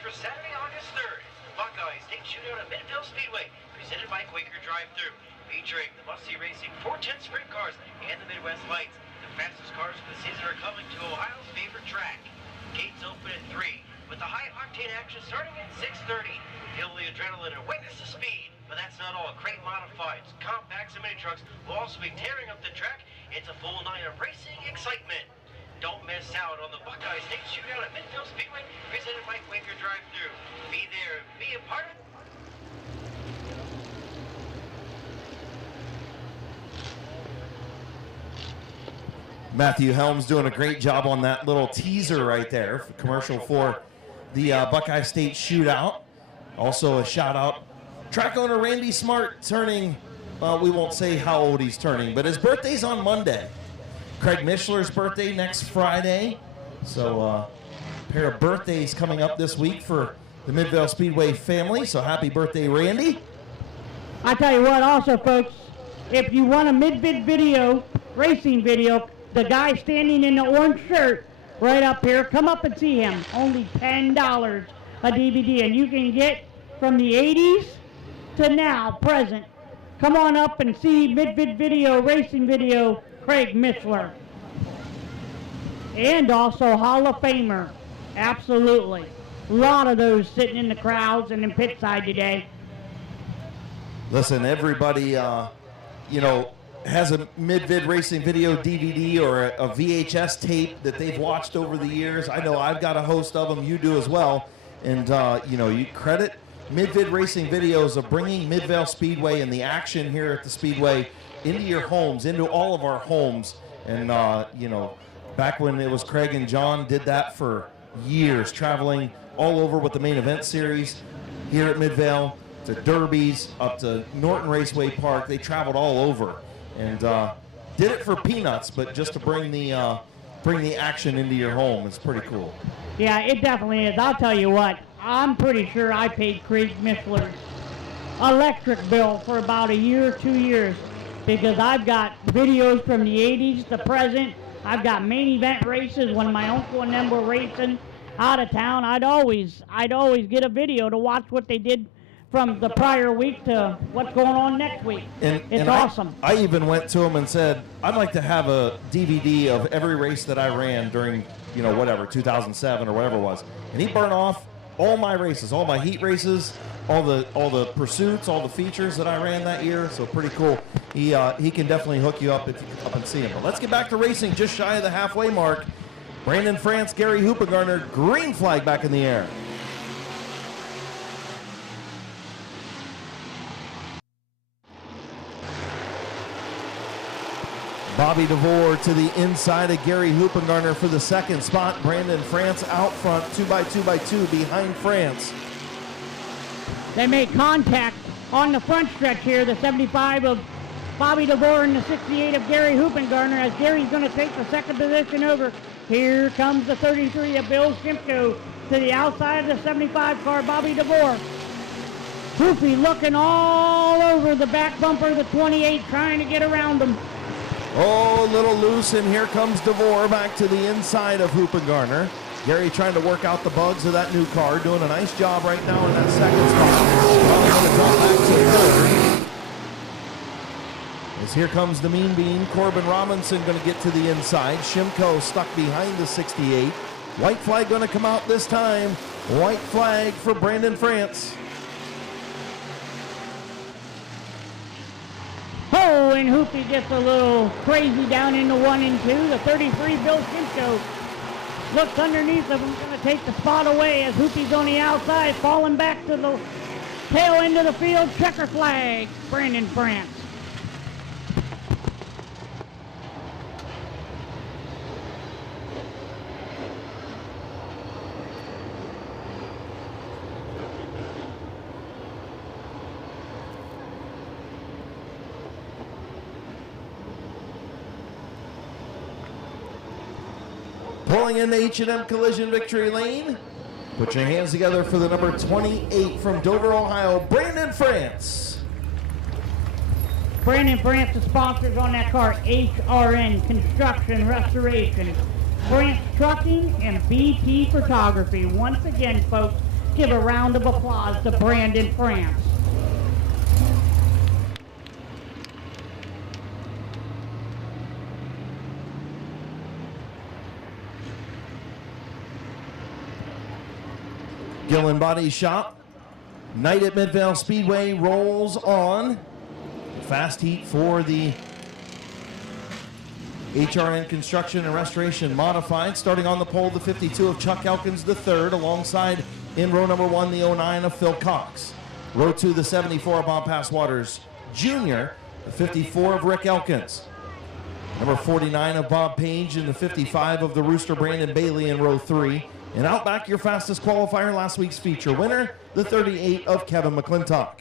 For Saturday, August 3rd, it's the Buckeye State Shootout at Midvale Speedway, presented by Quaker Drive-Thru, featuring the must-see racing 410 sprint cars and the Midwest Lights. The fastest cars of the season are coming to Ohio's favorite track. Gates open at 3, with the high-octane action starting at 6:30. Feel the adrenaline and witness the speed, but that's not all. Crate modifieds, compacts, and mini trucks will also be tearing up the track. It's a full night of racing excitement. Don't miss out on the Buckeye State Shootout at Midvale Speedway, presented by Quaker Drive-Thru. Be there, be a part of it. Matthew Helms doing a great job on that little teaser right there, commercial for the Buckeye State Shootout. Also a shout out, track owner Randy Smart turning, we won't say how old he's turning, but his birthday's on Monday. Craig Mishler's birthday next Friday. So a pair of birthdays coming up this week for the Midvale Speedway family. So happy birthday, Randy. I tell you what, also, folks, if you want a Mid-Vid video, racing video, the guy standing in the orange shirt right up here, come up and see him. Only $10 a DVD, and you can get from the 80s to now, present. Come on up and see Mid-Vid video, racing video, Craig Mishler. And also Hall of Famer. Absolutely. A lot of those sitting in the crowds and in pit side today. Listen, everybody, has a Mid-Vid racing video DVD or a VHS tape that they've watched over the years. I know I've got a host of them. You do as well. And, you credit Mid-Vid racing videos of bringing Midvale Speedway and the action here at the Speedway into your homes, into all of our homes. And, back when it was Craig and John did that for years, traveling all over with the main event series here at Midvale, to Derbies, up to Norton Raceway Park. They traveled all over and did it for peanuts, but just to bring the action into your home. It's pretty cool. Yeah, it definitely is. I'll tell you what, I'm pretty sure I paid Craig Mishler's electric bill for about a year, 2 years, because I've got videos from the 80s, the present. I've got main event races when my uncle and them were racing out of town. I'd always get a video to watch what they did from the prior week to what's going on next week. It's awesome. I even went to him and said, I'd like to have a DVD of every race that I ran during, whatever, 2007 or whatever it was. And he burned off all my races, all my heat races, all the pursuits, all the features that I ran that year. So pretty cool. He can definitely hook you up if you come up and see him. But let's get back to racing just shy of the halfway mark. Brandon France, Gary Hoopengarner, green flag back in the air. Bobby DeVore to the inside of Gary Hoopengarner for the second spot. Brandon France out front, 2x2x2 behind France. They make contact on the front stretch here, the 75 of Bobby DeVore and the 68 of Gary Hoopengarner, as Gary's going to take the second position over. Here comes the 33 of Bill Shimko to the outside of the 75 car, Bobby DeVore. Hoopy looking all over the back bumper of the 28, trying to get around him. Oh, a little loose, and here comes DeVore back to the inside of Hoopengarner. Gary trying to work out the bugs of that new car, doing a nice job right now in that second spot. Well, going to drop back to third. As here comes the mean bean, Corbin Robinson going to get to the inside. Shimko stuck behind the 68. White flag going to come out this time. White flag for Brandon France. Oh, and Hoopy gets a little crazy down into 1 and 2. The 33, Bill Shimko, looks underneath of him, going to take the spot away as Hoopy's on the outside, falling back to the tail end of the field. Checker flag, Brandon France. Pulling in the H&M Collision victory lane. Put your hands together for the number 28 from Dover, Ohio, Brandon France. Brandon France, the sponsors on that car, HRN Construction Restoration, France Trucking, and BT Photography. Once again, folks, give a round of applause to Brandon France. Gillen Body Shop. Night at Midvale Speedway rolls on. Fast heat for the HRN Construction and Restoration Modified. Starting on the pole, the 52 of Chuck Elkins III, alongside in row number 1, the 09 of Phil Cox. Row 2, the 74 of Bob Passwaters Jr., the 54 of Rick Elkins. Number 49 of Bob Page and the 55 of the Rooster Brandon Bailey in row 3. And out back, your fastest qualifier, last week's feature winner, the 38 of Kevin McClintock.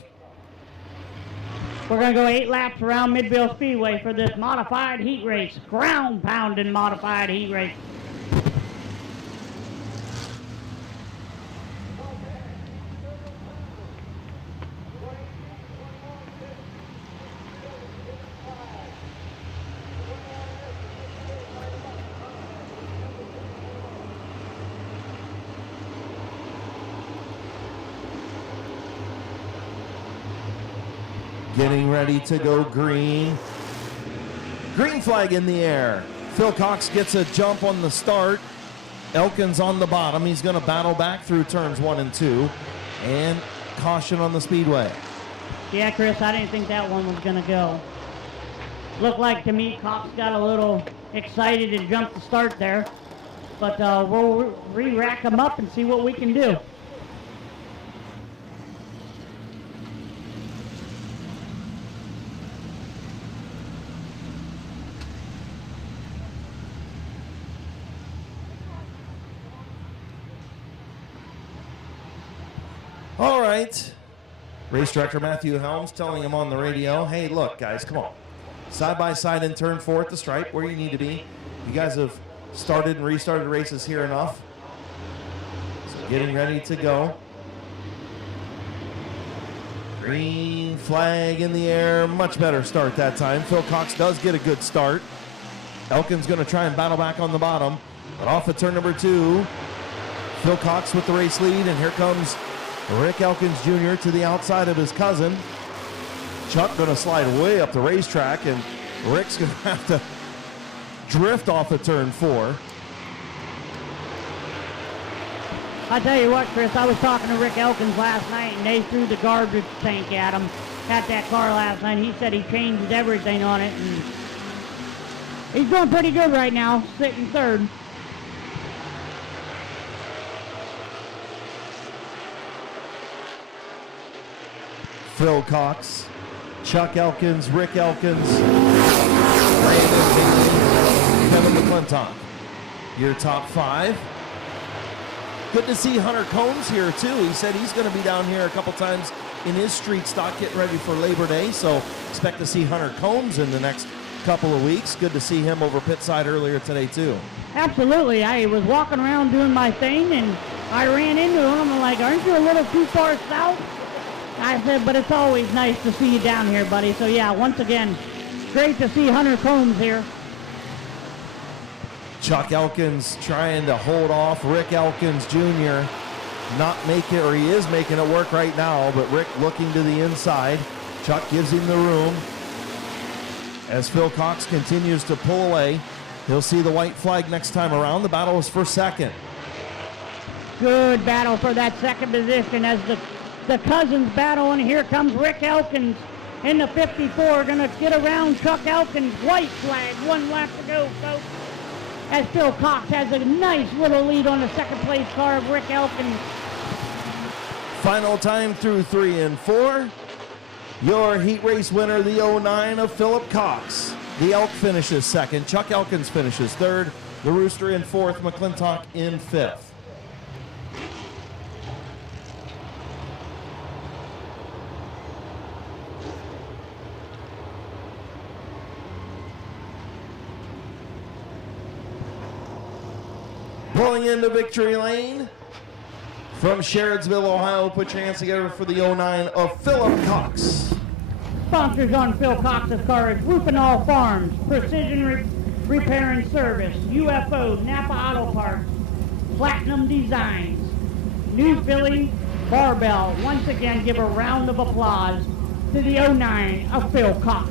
We're going to go 8 laps around Midvale Speedway for this modified heat race, ground-pounding modified heat race. Getting ready to go green. Green flag in the air. Phil Cox gets a jump on the start. Elkins on the bottom. He's going to battle back through turns 1 and 2. And caution on the speedway. Yeah, Chris, I didn't think that one was going to go. Looked like to me Cox got a little excited and jumped the start there. But we'll re-rack him up and see what we can do. All right. Race director Matthew Helms telling him on the radio, hey, look, guys, come on. Side by side in turn 4 at the stripe, where you need to be. You guys have started and restarted races here enough. So getting ready to go. Green flag in the air. Much better start that time. Phil Cox does get a good start. Elkin's going to try and battle back on the bottom. But off at turn number 2, Phil Cox with the race lead, and here comes Rick Elkins Jr. to the outside of his cousin. Chuck going to slide way up the racetrack, and Rick's going to have to drift off of turn 4. I tell you what, Chris, I was talking to Rick Elkins last night, and they threw the garbage tank at him at that car last night. He said he changed everything on it, and he's doing pretty good right now, sitting third. Phil Cox, Chuck Elkins, Rick Elkins, Brandon Haley, Kevin McClintock. Your top 5. Good to see Hunter Combs here too. He said he's going to be down here a couple times in his street stock getting ready for Labor Day, so expect to see Hunter Combs in the next couple of weeks. Good to see him over pit side earlier today too. Absolutely. I was walking around doing my thing, and I ran into him. I'm like, aren't you a little too far south? I said, but it's always nice to see you down here, buddy. So yeah, once again, great to see Hunter Combs here. Chuck Elkins trying to hold off Rick Elkins Jr. Not make it, or he is making it work right now, but Rick looking to the inside. Chuck gives him the room. As Phil Cox continues to pull away, he'll see the white flag next time around. The battle is for second. Good battle for that second position as the cousins battle, and here comes Rick Elkins in the 54, going to get around Chuck Elkins. White flag, 1 lap to go, folks. As Phil Cox has a nice little lead on the second place car of Rick Elkins. Final time through 3 and 4. Your heat race winner, the 09 of Philip Cox. The Elk finishes second. Chuck Elkins finishes third. The Rooster in fourth. McClintock in fifth. Pulling into victory lane from Sherrodsville, Ohio. Put your hands together for the 09 of Philip Cox. Sponsors on Phil Cox's car is Rupinall Farms, Precision Repair and Service, UFO, Napa Auto Parts, Platinum Designs, New Philly Barbell. Once again, give a round of applause to the 09 of Phil Cox.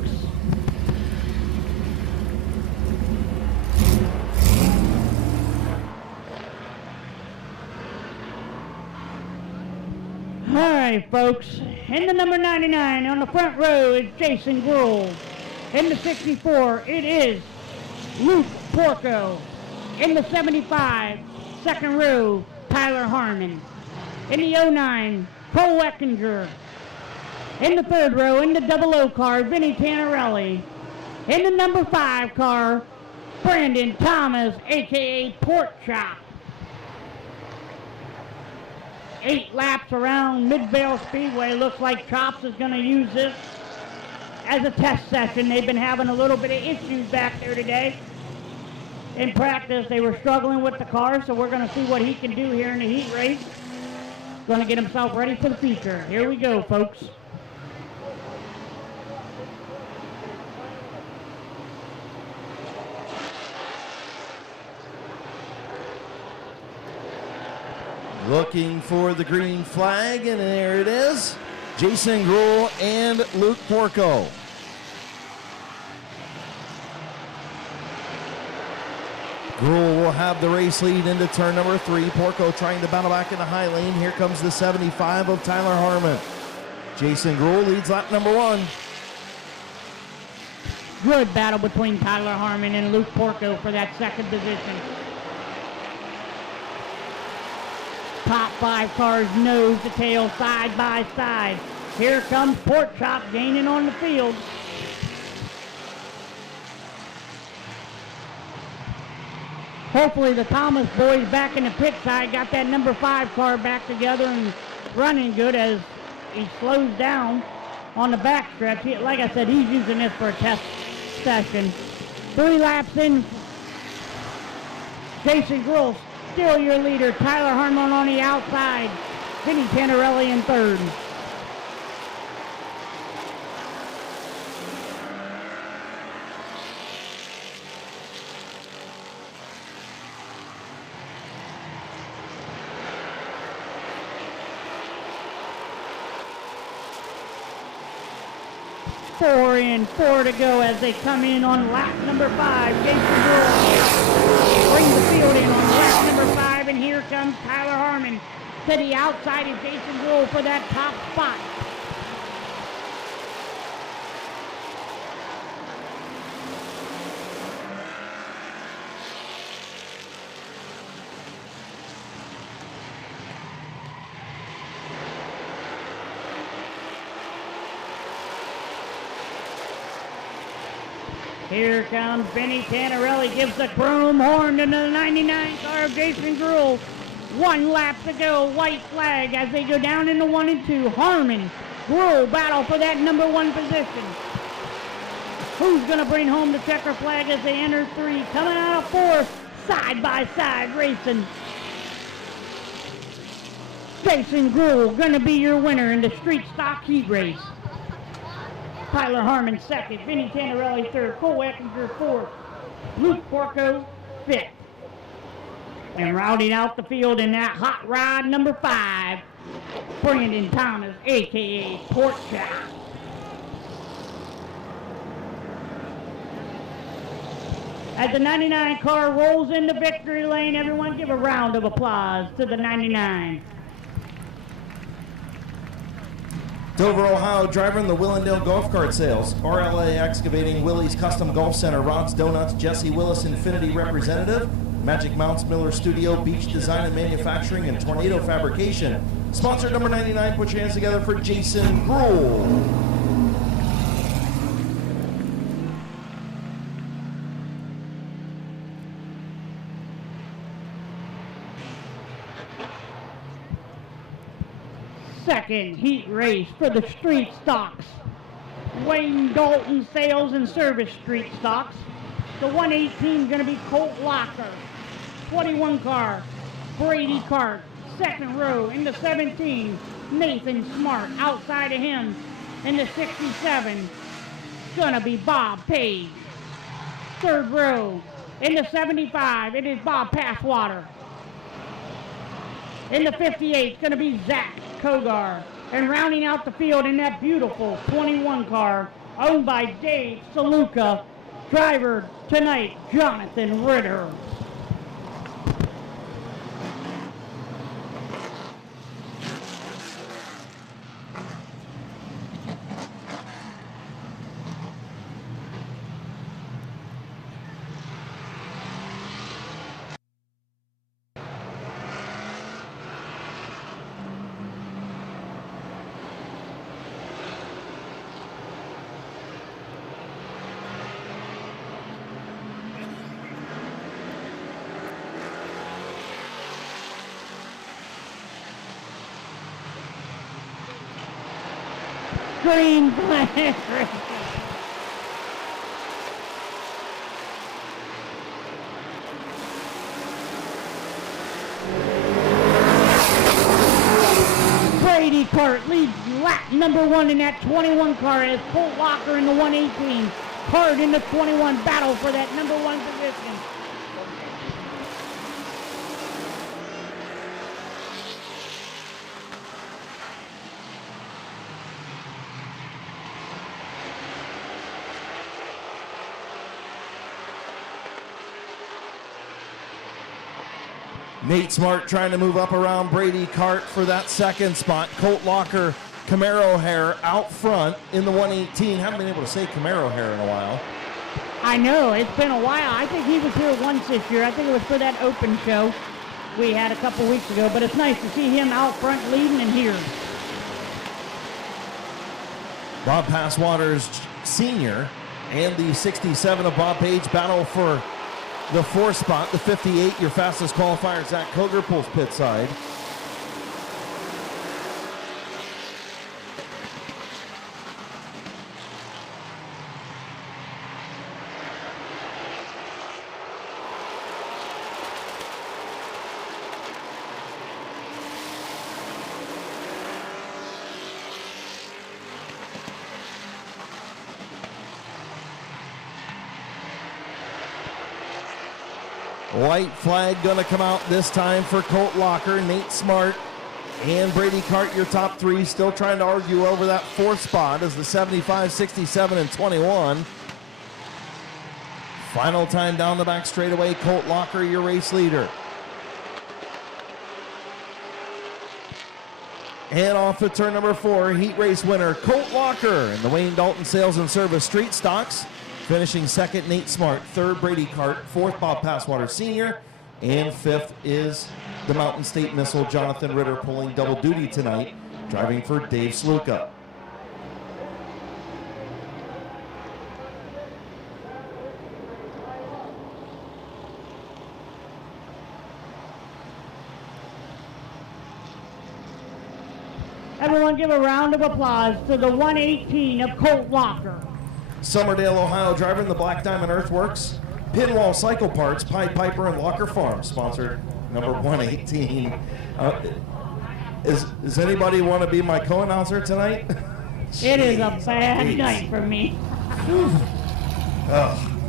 All right, folks. In the number 99 on the front row is Jason Gruhl. In the 64, it is Luke Porco. In the 75, second row, Tyler Harmon. In the 09, Cole Eckinger. In the third row, in the 00 car, Vinny Tannerelli. In the number 5 car, Brandon Thomas, a.k.a. Pork Chop. 8 laps around Midvale Speedway. Looks like Chops is going to use this as a test session. They've been having a little bit of issues back there today. In practice, they were struggling with the car, so we're going to see what he can do here in the heat race. Going to get himself ready for the future. Here we go, folks. Looking for the green flag, and there it is. Jason Gruhl and Luke Porco. Gruhl will have the race lead into turn number 3. Porco trying to battle back in the high lane. Here comes the 75 of Tyler Harmon. Jason Gruhl leads lap number 1. Good battle between Tyler Harmon and Luke Porco for that second position. Top 5 cars nose to tail, side by side. Here comes Pork Chop gaining on the field. Hopefully the Thomas boys back in the pit side got that number 5 car back together and running good as he slows down on the backstretch. Like I said, he's using this for a test session. 3 laps in, Jason Gruhl still your leader. Tyler Harmon on the outside. Vinny Tannerelli in third. 4 in, 4 to go as they come in on lap number 5. Jason Brewer brings the field in on lap number 5, and here comes Tyler Harmon to the outside of Jason Brewer for that top spot. Here comes Benny Tannerelli, gives the chrome horn to the 99 car of Jason Gruhl. 1 lap to go, white flag as they go down into 1 and 2. Harmon, Gruhl battle for that number 1 position. Who's going to bring home the checker flag as they enter 3? Coming out of 4, side by side racing. Jason Gruhl going to be your winner in the street stock heat race. Tyler Harmon 2nd, Vinny Tannerelli 3rd, Cole Eckinger 4th, Luke Porco 5th. And rounding out the field in that hot rod number 5, Brandon Thomas, a.k.a. Pork Chop. As the 99 car rolls into victory lane, everyone give a round of applause to the 99. Dover, Ohio, driving the Willendale Golf Cart Sales. RLA Excavating, Willie's Custom Golf Center, Rod's Donuts, Jesse Willis Infinity Representative, Magic Mounts Miller Studio, Beach Design and Manufacturing, and Tornado Fabrication. Sponsor number 99, put your hands together for Jason Gruhl. Second heat race for the street stocks. Wayne Dalton Sales and Service street stocks. The 118 is going to be Colt Locker. 21 car, Brady Cart. Second row in the 17, Nathan Smart. Outside of him in the 67, going to be Bob Page. Third row in the 75, it is Bob Passwater. In the 58, it's going to be Zach Kogar. And rounding out the field in that beautiful 21 car, owned by Dave Saluka, driver tonight, Jonathan Ritter. Green flag. Brady Cart leads lap number 1 in that 21 car as Colt Locker in the 118. Cart in the 21 battle for that number 1 position. Nate Smart trying to move up around Brady Cart for that second spot. Colt Locker, Camaro hair out front in the 118. Haven't been able to say Camaro hair in a while. I know, it's been a while. I think he was here once this year. I think it was for that open show we had a couple weeks ago, but it's nice to see him out front leading and here. Bob Passwater's senior and the 67 of Bob Page battle for the 4th spot. The 58, your fastest qualifier, Zach Koger, pulls pit side. White flag going to come out this time for Colt Locker. Nate Smart and Brady Cart, your top three, still trying to argue over that fourth spot as the 75, 67, and 21. Final time down the back straightaway, Colt Locker, your race leader. And off at turn number 4, heat race winner, Colt Locker in the Wayne Dalton Sales and Service Street Stocks. Finishing second, Nate Smart. Third, Brady Cart. Fourth, Bob Passwater Sr. And fifth is the Mountain State Missile, Jonathan Ritter, pulling double duty tonight, driving for Dave Sluka. Everyone give a round of applause to the 118 of Colt Locker. Somerdale, Ohio, driving the Black Diamond Earthworks, Pinwall Cycle Parts, Pied Piper, and Locker Farm, sponsored number 118. Does anybody want to be my co-announcer tonight? It is a bad night for me. Oh,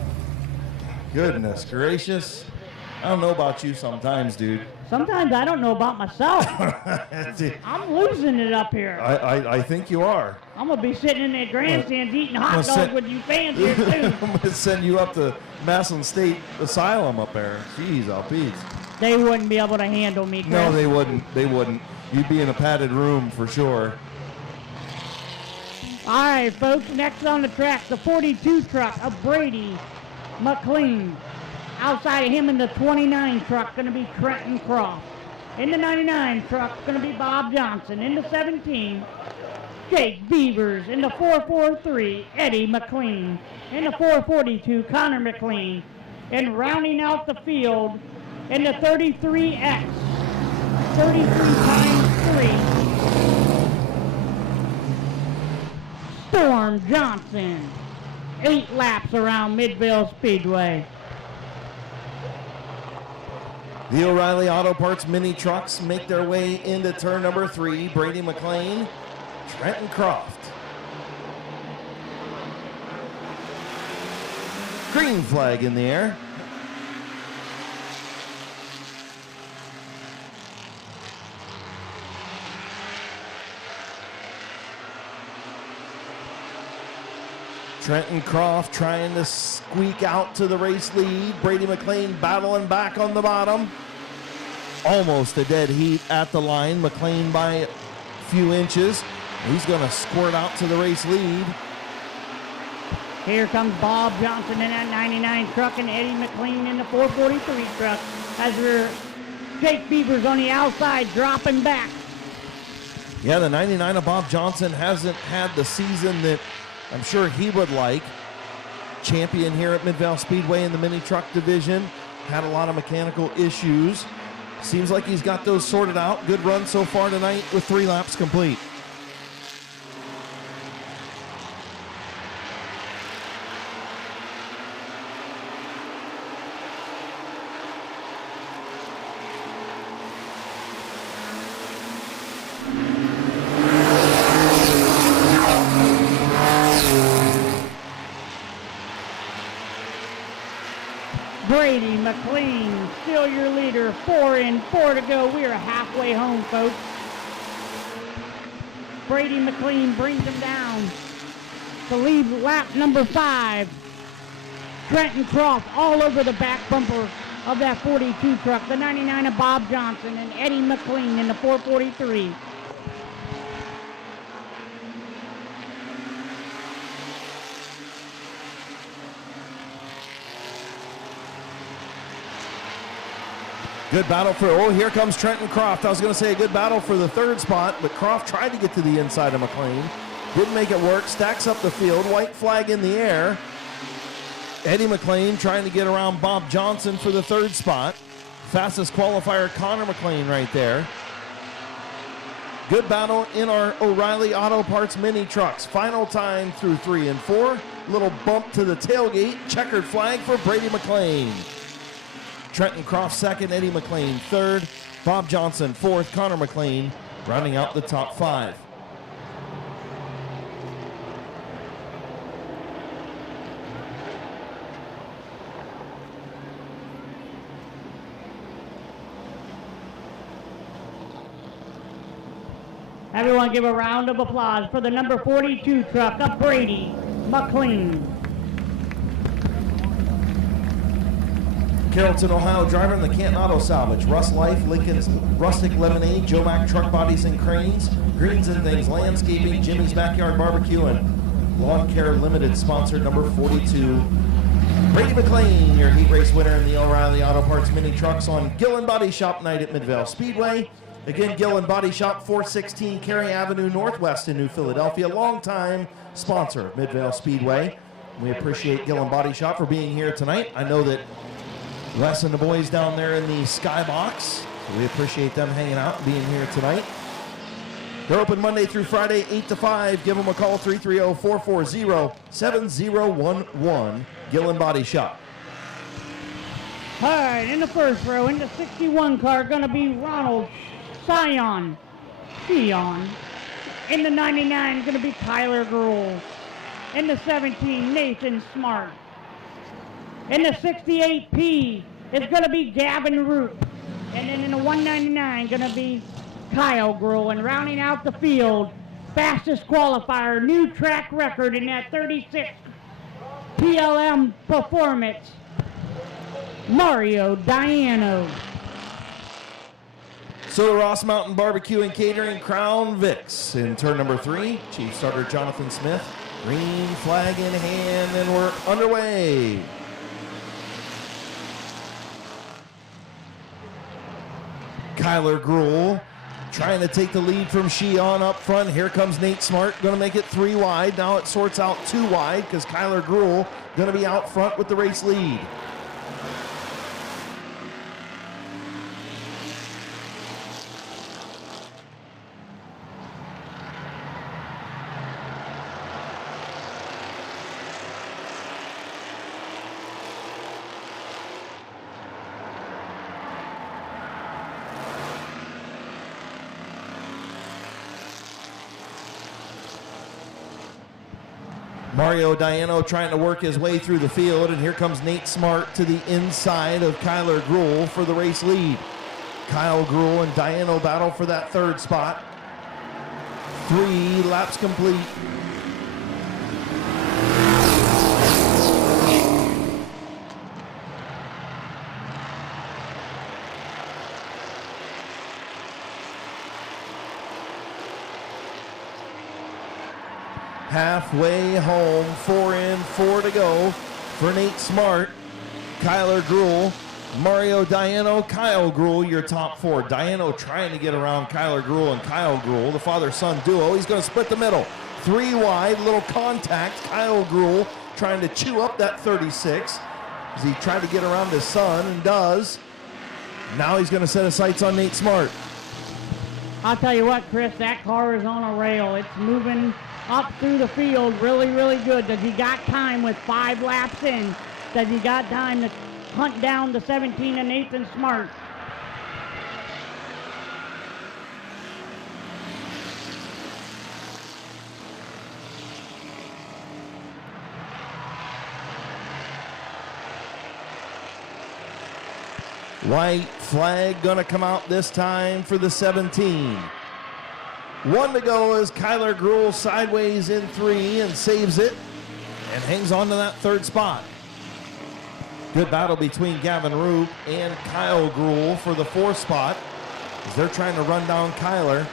goodness gracious. I don't know about you sometimes, dude. Sometimes I don't know about myself. I'm losing it up here. I think you are. I'm going to be sitting in that grandstand eating hot dogs with you fans here, too. I'm going to send you up to Massillon State Asylum up there. Jeez, I'll be. They wouldn't be able to handle me, Chris. No, they wouldn't. They wouldn't. You'd be in a padded room for sure. All right, folks, next on the track, the 42 truck of Brady McLean. Outside of him in the 29 truck, going to be Trenton Croft. In the 99 truck, going to be Bob Johnson. In the 17, Jake Beavers. In the 443, Eddie McLean. In the 442, Connor McLean. And rounding out the field in the 33X, 33 times 3, Storm Johnson. 8 laps around Midvale Speedway. The O'Reilly Auto Parts mini trucks make their way into turn number 3. Brady McLean, Trenton Croft. Green flag in the air. Trenton Croft trying to squeak out to the race lead. Brady McLean battling back on the bottom. Almost a dead heat at the line. McLean by a few inches. He's going to squirt out to the race lead. Here comes Bob Johnson in that 99 truck and Eddie McLean in the 443 truck. As we're Jake Beavers on the outside dropping back. Yeah, the 99 of Bob Johnson hasn't had the season that I'm sure he would like. Champion here at Midvale Speedway in the mini truck division. Had a lot of mechanical issues. Seems like he's got those sorted out. Good run so far tonight with 3 laps complete. Brady McLean, still your leader. 4 in, 4 to go. We are halfway home, folks. Brady McLean brings him down to lead lap number 5. Trenton Croft all over the back bumper of that 42 truck. The 99 of Bob Johnson and Eddie McLean in the 443. Good battle for, here comes Trenton Croft. I was going to say a good battle for the 3rd spot, but Croft tried to get to the inside of McLean. Didn't make it work, stacks up the field, white flag in the air. Eddie McLean trying to get around Bob Johnson for the 3rd spot. Fastest qualifier, Connor McLean right there. Good battle in our O'Reilly Auto Parts mini trucks. Final time through 3 and 4. Little bump to the tailgate, checkered flag for Brady McLean. Trenton Croft 2nd, Eddie McLean 3rd, Bob Johnson 4th, Connor McLean rounding out the top 5. Everyone give a round of applause for the number 42 truck of Brady McLean. Carrollton, Ohio driver in the Canton Auto Salvage. Russ Life, Lincoln's Rustic Lemonade, Joe Mack Truck Bodies and Cranes, Greens and Things, Landscaping, Jimmy's Backyard Barbecue, and Lawn Care Limited sponsor number 42. Brady McLean, your heat race winner in the O'Reilly Auto Parts Mini Trucks on Gillen Body Shop night at Midvale Speedway. Again, Gillen Body Shop, 416 Cary Avenue Northwest in New Philadelphia. Longtime sponsor of Midvale Speedway. We appreciate Gillen Body Shop for being here tonight. I know that Les and the boys down there in the skybox, so we appreciate them hanging out and being here tonight. They're open Monday through Friday, 8 to 5. Give them a call, 330-440-7011, Gillen Body Shop. All right, in the first row, in the 61 car, going to be Ronald Sion. In the 99, going to be Tyler Gruhl. In the 17, Nathan Smart. In the 68P, it's going to be Gavin Root. And then in the 199, going to be Kyle Gruhl. And rounding out the field, fastest qualifier, new track record in that 36 PLM performance, Mario Diano. So the Ross Mountain Barbecue and Catering Crown Vics in turn number 3. Chief starter Jonathan Smith. Green flag in hand, and we're underway. Kyler Gruhl trying to take the lead from Sheehan up front. Here comes Nate Smart, going to make it 3 wide. Now it sorts out 2 wide because Kyler Gruhl going to be out front with the race lead. Mario Diano trying to work his way through the field, and here comes Nate Smart to the inside of Kyler Gruhl for the race lead. Kyle Gruhl and Diano battle for that 3rd spot. 3 laps complete. Halfway home, 4 in, 4 to go for Nate Smart, Kyler Gruhl, Mario Diano, Kyle Gruhl, your top 4. Diano trying to get around Kyler Gruhl and Kyle Gruhl, the father-son duo. He's going to split the middle. 3 wide, little contact. Kyle Gruhl trying to chew up that 36 as he tried to get around his son and does. Now he's going to set his sights on Nate Smart. I'll tell you what, Chris, that car is on a rail. It's moving up through the field really, really good. Does he got time with 5 laps in? Does he got time to hunt down the 17 and Nathan Smart? White flag gonna come out this time for the 17. 1 to go as Kyler Gruhl sideways in 3 and saves it and hangs on to that 3rd spot. Good battle between Gavin Roop and Kyle Gruhl for the 4th spot as they're trying to run down Kyler.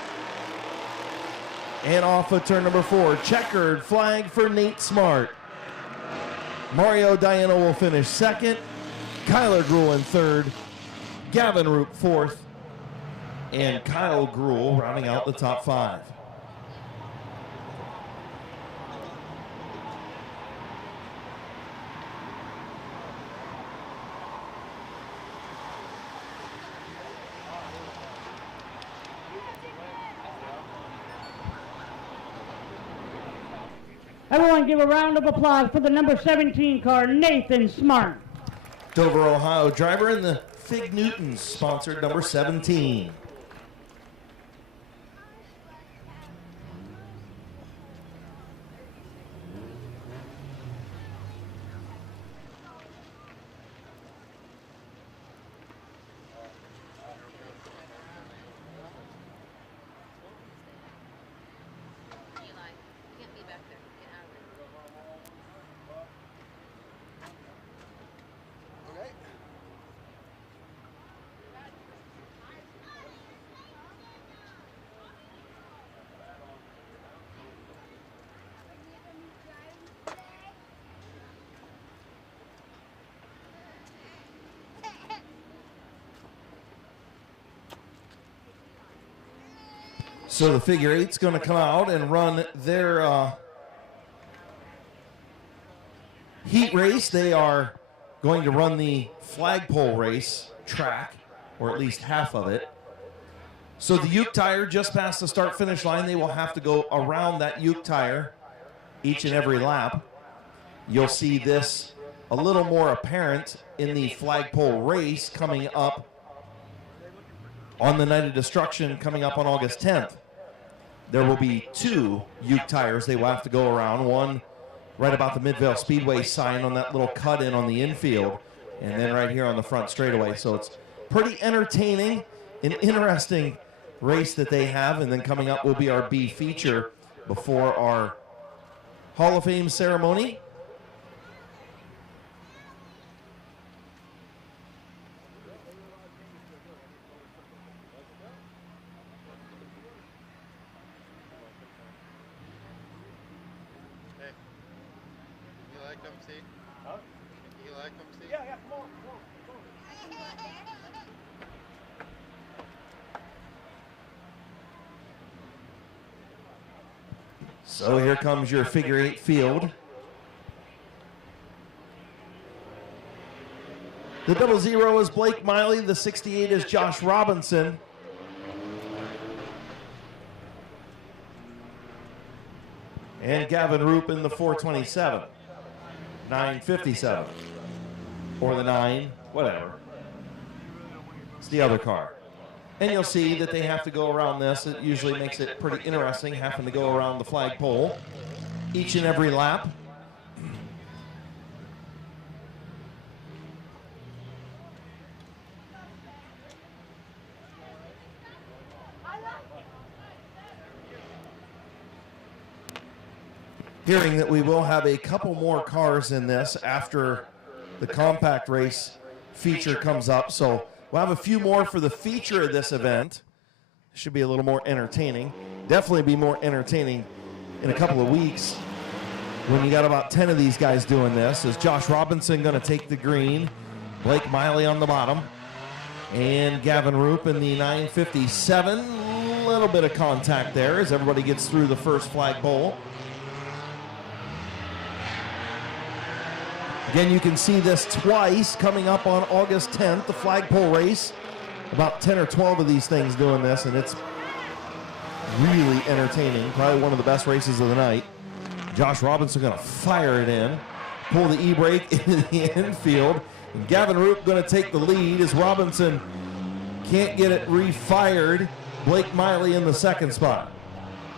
And off of turn number 4, checkered flag for Nate Smart. Mario Diano will finish 2nd, Kyler Gruhl in 3rd, Gavin Roop 4th, and Kyle Gruhl rounding out the top 5. Everyone give a round of applause for the number 17 car, Nathan Smart. Dover, Ohio driver in the Fig Newtons sponsored number 17. So the figure eight's going to come out and run their heat race. They are going to run the flagpole race track, or at least half of it. So the Uke tire just past the start-finish line. They will have to go around that Uke tire each and every lap. You'll see this a little more apparent in the flagpole race coming up on the Night of Destruction, coming up on August 10th. There will be 2 Uke tires they will have to go around. One right about the Midvale Speedway sign on that little cut-in on the infield, and then right here on the front straightaway. So it's pretty entertaining, an interesting race that they have. And then coming up will be our B feature before our Hall of Fame ceremony. So here comes your figure eight field. The 00 is Blake Miley. The 68 is Josh Robinson. And Gavin Roop in the 427. 957. Or the 9, whatever. It's the other car. And you'll see that they have to go around this. It usually makes it pretty interesting, having to go around the flagpole each and every lap. Hearing that we will have a couple more cars in this after the compact race feature comes up. So we'll have a few more for the feature of this event. Should be a little more entertaining. Definitely be more entertaining in a couple of weeks when you got about 10 of these guys doing this. Is Josh Robinson going to take the green? Blake Miley on the bottom. And Gavin Roop in the 957. A little bit of contact there as everybody gets through the first flagpole. Again, you can see this twice coming up on August 10th, the flagpole race. About 10 or 12 of these things doing this, and it's really entertaining. Probably one of the best races of the night. Josh Robinson going to fire it in, pull the e-brake into the infield. And Gavin Roop going to take the lead as Robinson can't get it refired. Blake Miley in the second spot.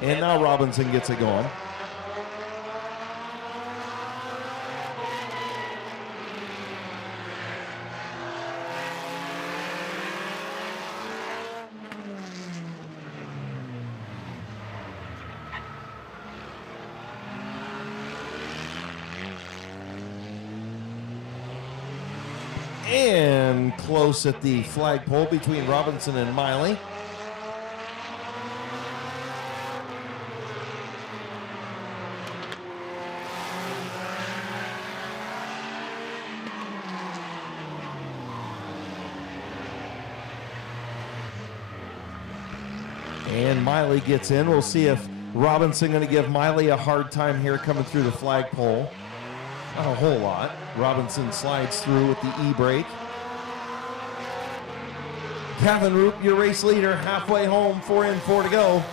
And now Robinson gets it going. And close at the flagpole between Robinson and Miley. And Miley gets in. We'll see if Robinson going to give Miley a hard time here coming through the flagpole. Not a whole lot. Robinson slides through with the e-brake. Gavin Roop, your race leader, halfway home, 4 in, 4 to go.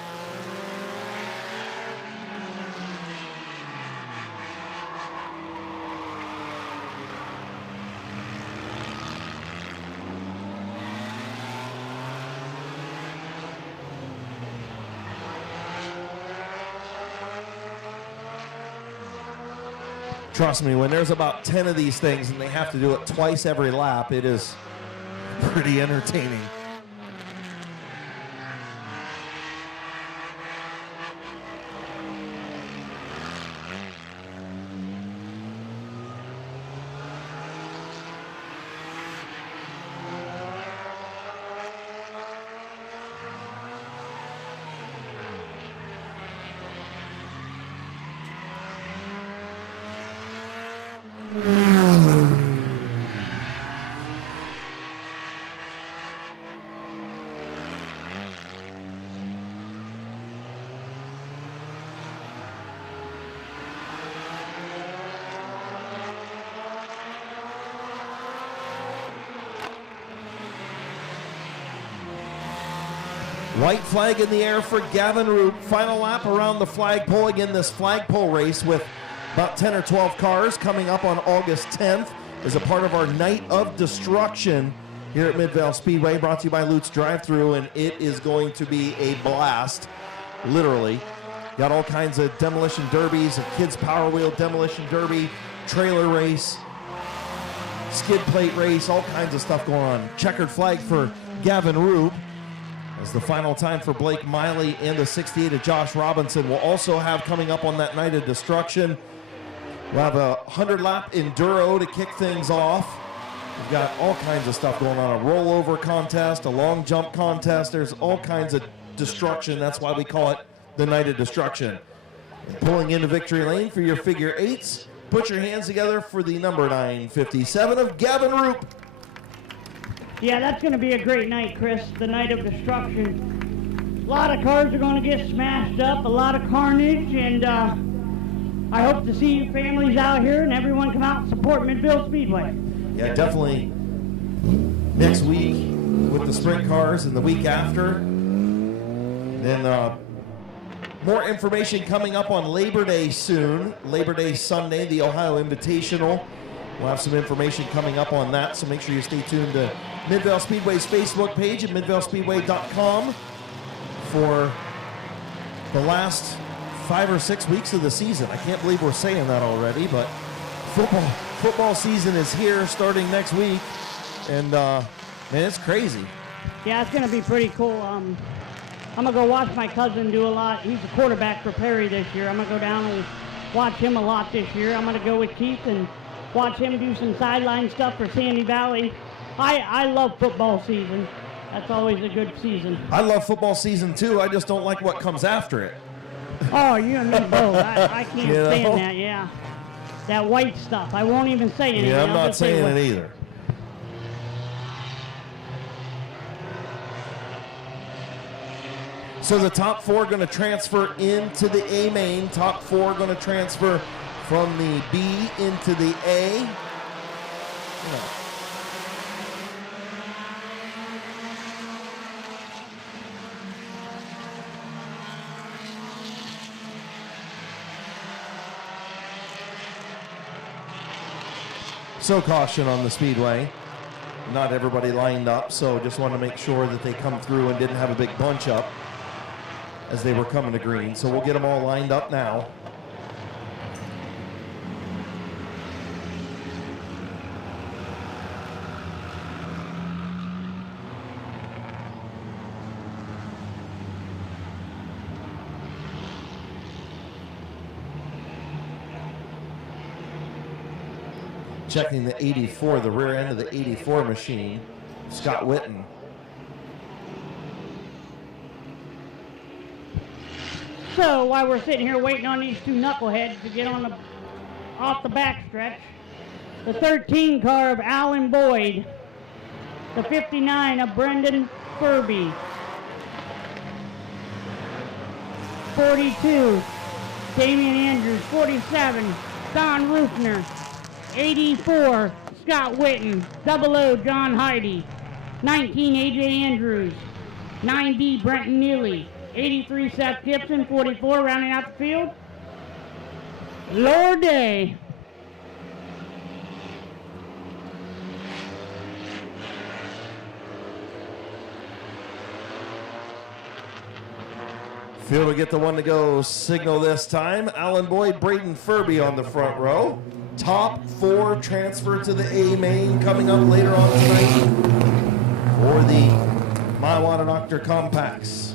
Trust me, when there's about 10 of these things and they have to do it twice every lap, it is pretty entertaining. White flag in the air for Gavin Root. Final lap around the flagpole. Again, this flagpole race with about 10 or 12 cars coming up on August 10th is a part of our Night of Destruction here at Midvale Speedway, brought to you by Lute's Drive-Thru, and it is going to be a blast, literally. Got all kinds of demolition derbies, a kids power wheel demolition derby, trailer race, skid plate race, all kinds of stuff going on. Checkered flag for Gavin Roop as the final time for Blake Miley and the 68 of Josh Robinson. We'll also have coming up on that Night of Destruction, we'll have a 100-lap enduro to kick things off. We've got all kinds of stuff going on, a rollover contest, a long jump contest. There's all kinds of destruction. That's why we call it the Night of Destruction. And pulling into victory lane for your figure eights, put your hands together for the number 957 of Gavin Roop. Yeah, that's going to be a great night, Chris, the Night of Destruction. A lot of cars are going to get smashed up, a lot of carnage, and I hope to see you families out here and everyone come out and support Midvale Speedway. Yeah, definitely next week with the sprint cars and the week after. Then more information coming up on Labor Day soon. Labor Day Sunday, the Ohio Invitational. We'll have some information coming up on that, so make sure you stay tuned to Midvale Speedway's Facebook page at midvalespeedway.com for the last 5 or 6 weeks of the season. I can't believe we're saying that already, but football season is here starting next week, and man, it's crazy. Yeah, it's going to be pretty cool. I'm going to go watch my cousin do a lot. He's a quarterback for Perry this year. I'm going to go down and watch him a lot this year. I'm going to go with Keith and watch him do some sideline stuff for Sandy Valley. I love football season. That's always a good season. I love football season too. I just don't like what comes after it. Oh, you and me both. I can't stand that, yeah. That white stuff. I won't even say anything. Yeah, I'm not saying it either. So the top four going to transfer into the A main. Top four going to transfer from the B into the A. Yeah. So caution on the speedway. Not everybody lined up, so just want to make sure that they come through and didn't have a big bunch up as they were coming to green. So we'll get them all lined up now. Checking the 84, the rear end of the 84 machine, Scott Witten. So while we're sitting here waiting on these two knuckleheads to get on off the backstretch, the 13 car of Alan Boyd, the 59 of Brendan Furby, 42 Damian Andrews, 47 Don Rufner, 84 Scott Witten, 00 John Heidi, 19 AJ Andrews, 9D Brenton Neely, 83 Seth Gibson, 44 rounding out the field, Lord Day. Field will get the one to go signal this time. Alan Boyd, Braden Furby on the front row. Top four transfer to the A main coming up later on tonight for the Mile Doctor Compacts.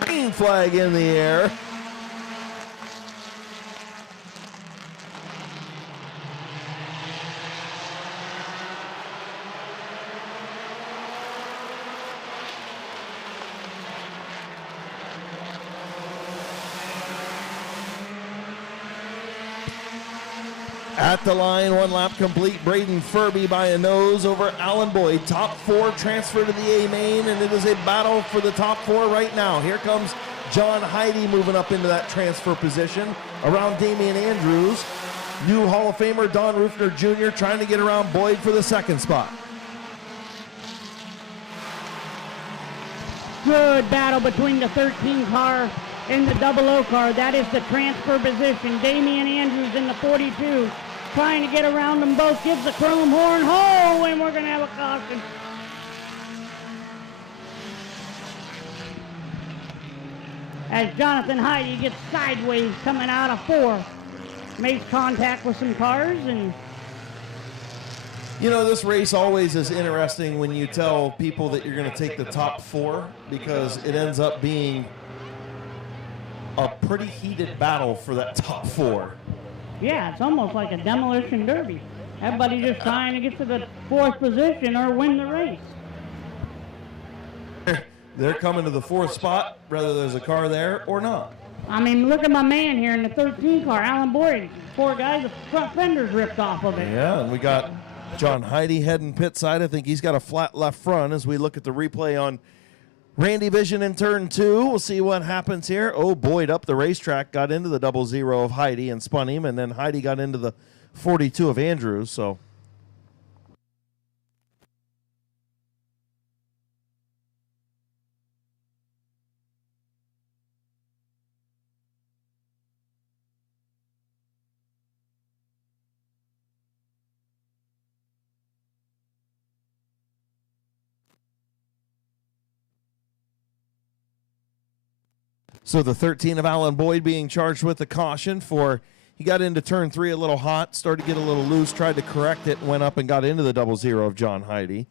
Green flag in the air. At the line, 1 lap complete. Braden Furby by a nose over Alan Boyd. Top 4 transfer to the A main, and it is a battle for the top 4 right now. Here comes John Heide moving up into that transfer position around Damian Andrews. New Hall of Famer Don Rufner Jr. trying to get around Boyd for the 2nd spot. Good battle between the 13 car and the 00 car. That is the transfer position. Damian Andrews in the 42 trying to get around them both. Gives the chrome horn. Oh, and we're going to have a caution. As Jonathan Heide gets sideways coming out of 4. Makes contact with some cars, and you know, this race always is interesting when you tell people that you're going to take the top 4, because it ends up being a pretty heated battle for that top 4. yeah, it's almost like a demolition derby. Everybody just trying to get to the 4th position or win the race. They're coming to the 4th spot, whether there's a car there or not. I mean, look at my man here in the 13 car, Alan Boyd. Poor guy, the front fender's ripped off of it. Yeah, and we got John Heide heading pit side. I think he's got a flat left front as we look at the replay on Randy Vision in turn 2. We'll see what happens here. Oh, Boyd up the racetrack, got into the 00 of Heide and spun him, and then Heide got into the 42 of Andrews, so. So the 13 of Alan Boyd being charged with the caution for, he got into turn 3 a little hot, started to get a little loose, tried to correct it, went up and got into the 00 of John Heide.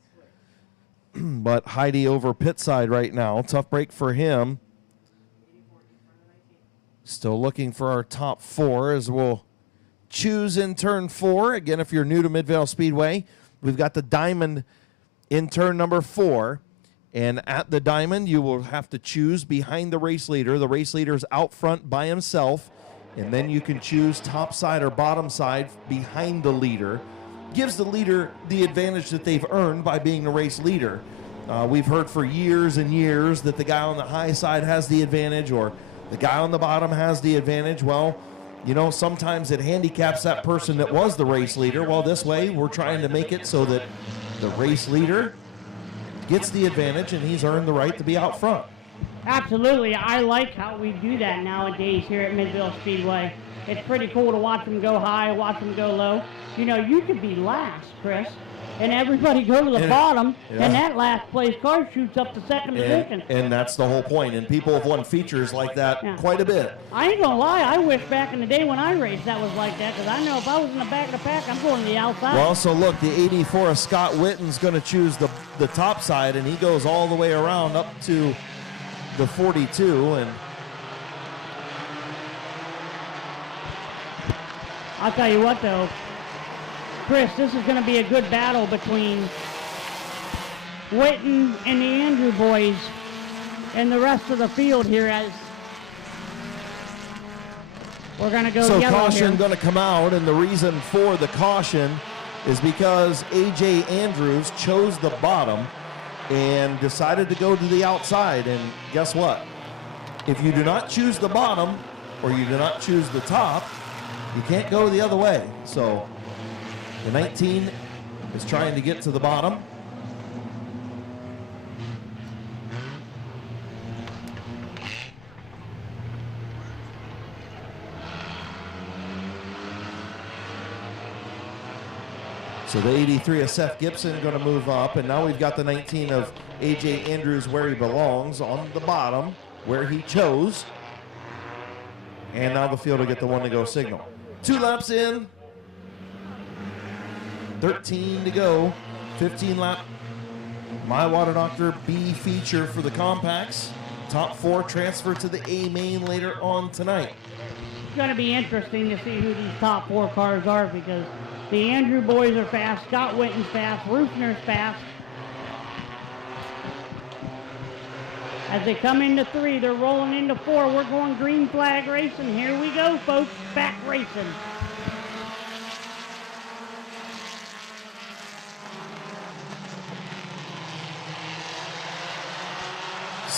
But Heide over pit side right now. Tough break for him. Still looking for our top 4 as we'll choose in turn 4. Again, if you're new to Midvale Speedway, we've got the diamond in turn number 4. And at the diamond, you will have to choose behind the race leader. The race leader is out front by himself. And then you can choose top side or bottom side behind the leader. Gives the leader the advantage that they've earned by being the race leader. We've heard for years and years that the guy on the high side has the advantage or the guy on the bottom has the advantage. Well, you know, sometimes it handicaps that person that was the race leader. Well, this way, we're trying to make it so that the race leader gets the advantage and he's earned the right to be out front. Absolutely. I like how we do that nowadays here at Midvale Speedway. It's pretty cool to watch them go high, watch them go low. You know, you could be last, Chris, and everybody go to the bottom, and that last place car shoots up to 2nd position. And that's the whole point. And people have won features like that quite a bit. I ain't gonna lie, I wish back in the day when I raced that was like that, because I know if I was in the back of the pack, I'm going to the outside. Well, so look, the 84 of Scott Witten's going to choose the top side, and he goes all the way around up to the 42. And I'll tell you what, though, Chris, this is going to be a good battle between Witten and the Andrew boys and the rest of the field here as we're going to go so yellow caution here. going to come out, and the reason for the caution is because A.J. Andrews chose the bottom and decided to go to the outside. And guess what? If you do not choose the bottom or you do not choose the top, you can't go the other way. So the 19 is trying to get to the bottom. So the 83 of Seth Gibson going to move up, and now we've got the 19 of A.J. Andrews where he belongs on the bottom, where he chose. And now the field will get the one to go signal. 2 laps in, 13 to go, 15 lap My Water Doctor B feature for the compacts. Top 4 transfer to the A main later on tonight. It's going to be interesting to see who these top 4 cars are, because the Andrew boys are fast, Scott Witten's fast, Rufner's fast. As they come into 3, they're rolling into 4. We're going green flag racing. Here we go, folks. Back racing.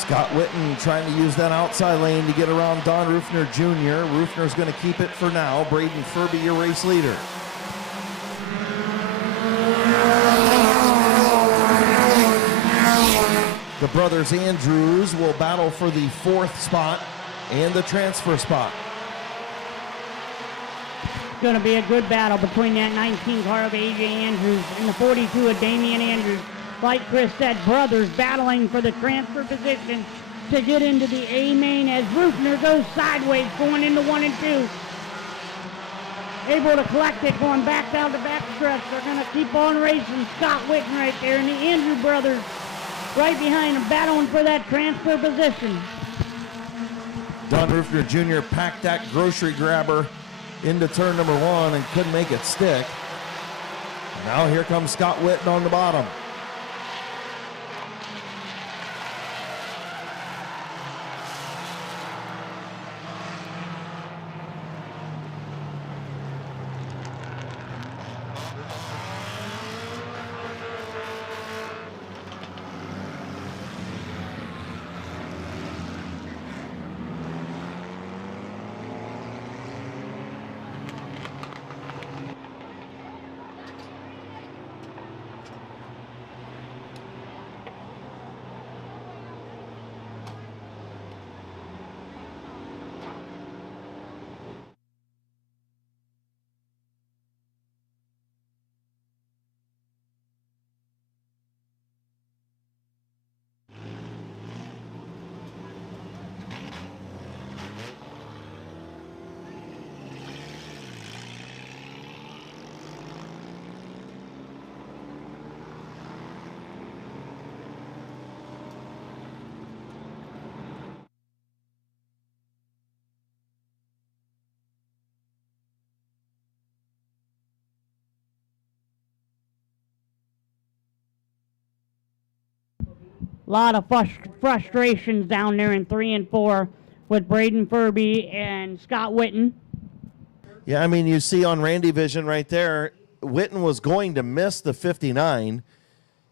Scott Witten trying to use that outside lane to get around Don Rufner Jr. Rufner's going to keep it for now. Braden Furby, your race leader. The brothers Andrews will battle for the 4th spot and the transfer spot. It's going to be a good battle between that 19 car of A.J. Andrews and the 42 of Damian Andrews. Like Chris said, brothers battling for the transfer position to get into the A main as Rufner goes sideways going into 1 and 2. Able to collect it going back down the back stretch. They're going to keep on racing. Scott Witten right there and the Andrew brothers right behind them battling for that transfer position. Don Rufner Jr. packed that grocery grabber into turn number 1 and couldn't make it stick. Now here comes Scott Witten on the bottom. A lot of frustrations down there in 3 and 4 with Braden Furby and Scott Witten. Yeah, I mean, you see on Randy Vision right there, Witten was going to miss the 59.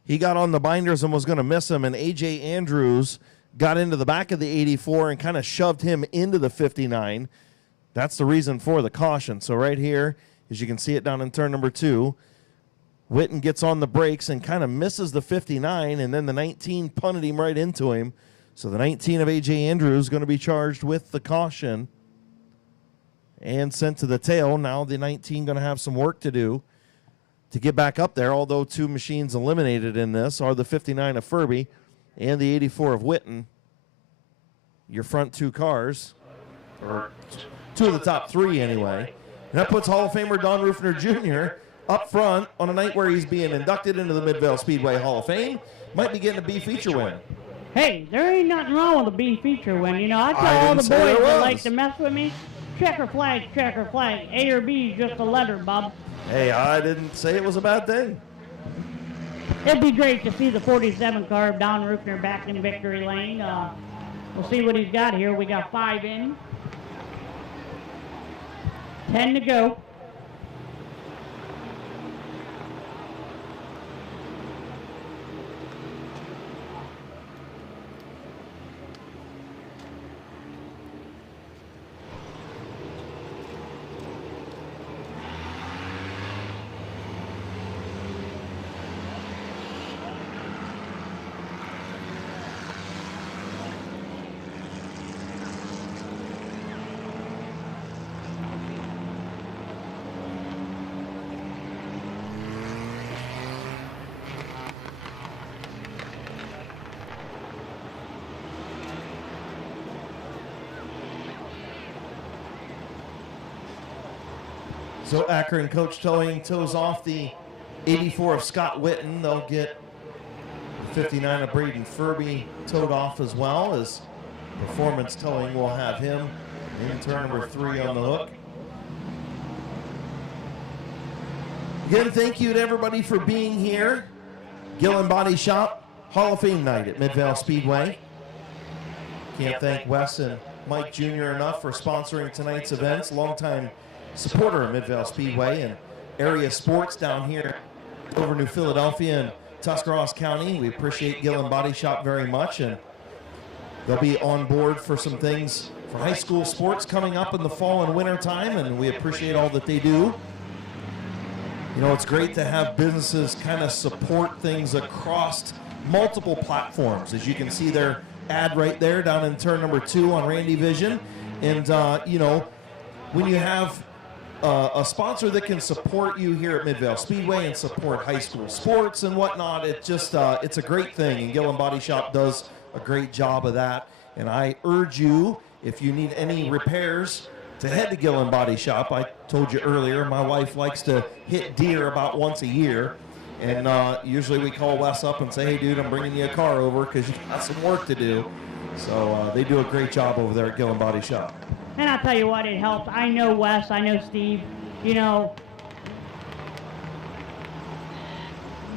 He got on the binders and was going to miss him, and A.J. Andrews got into the back of the 84 and kind of shoved him into the 59. That's the reason for the caution. So right here, as you can see it down in turn number 2, Witten gets on the brakes and kind of misses the 59, and then the 19 punted him right into him. So the 19 of A.J. Andrews is going to be charged with the caution and sent to the tail. Now the 19 going to have some work to do to get back up there, although 2 machines eliminated in this are the 59 of Furby and the 84 of Witten. Your front 2 cars, or 2 of the top 3 anyway. And that puts Hall of Famer Don Rufner Jr. up front on a night where he's being inducted into the Midvale Speedway Hall of Fame. Might be getting a B feature win. Hey, there ain't nothing wrong with a B feature win. You know, I tell all the boys that like to mess with me, checker flag, A or B is just a letter, bub. Hey, I didn't say it was a bad thing. It'd be great to see the 47 car of Don Rufner back in victory lane. We'll see what he's got here. We got 5 in. 10 to go. So Akron Coach Towing tows off the 84 of Scott Witten. They'll get the 59 of Braden Furby towed off as well, as Performance Towing will have him in turn number 3 on the hook. Again, thank you to everybody for being here. Gillen Body Shop, Hall of Fame night at Midvale Speedway. Can't thank Wes and Mike Jr. enough for sponsoring tonight's events. Longtime supporter of Midvale Speedway and area sports down here over New Philadelphia and Tuscarawas County. We appreciate Gillen Body Shop very much. And they'll be on board for some things for high school sports coming up in the fall and winter time, and we appreciate all that they do. You know, it's great to have businesses kind of support things across multiple platforms. As you can see their ad right there down in turn number 2 on Randy Vision. And, you know, when you have a sponsor that can support you here at Midvale Speedway and support high school sports and whatnot, it just, it's a great thing. And Gillen Body Shop does a great job of that. And I urge you, if you need any repairs, to head to Gillen Body Shop. I told you earlier, my wife likes to hit deer about once a year. And usually we call Wes up and say, hey, dude, I'm bringing you a car over because you got some work to do. So they do a great job over there at Gillen Body Shop. And I'll tell you what, it helps. I know Wes, I know Steve. You know,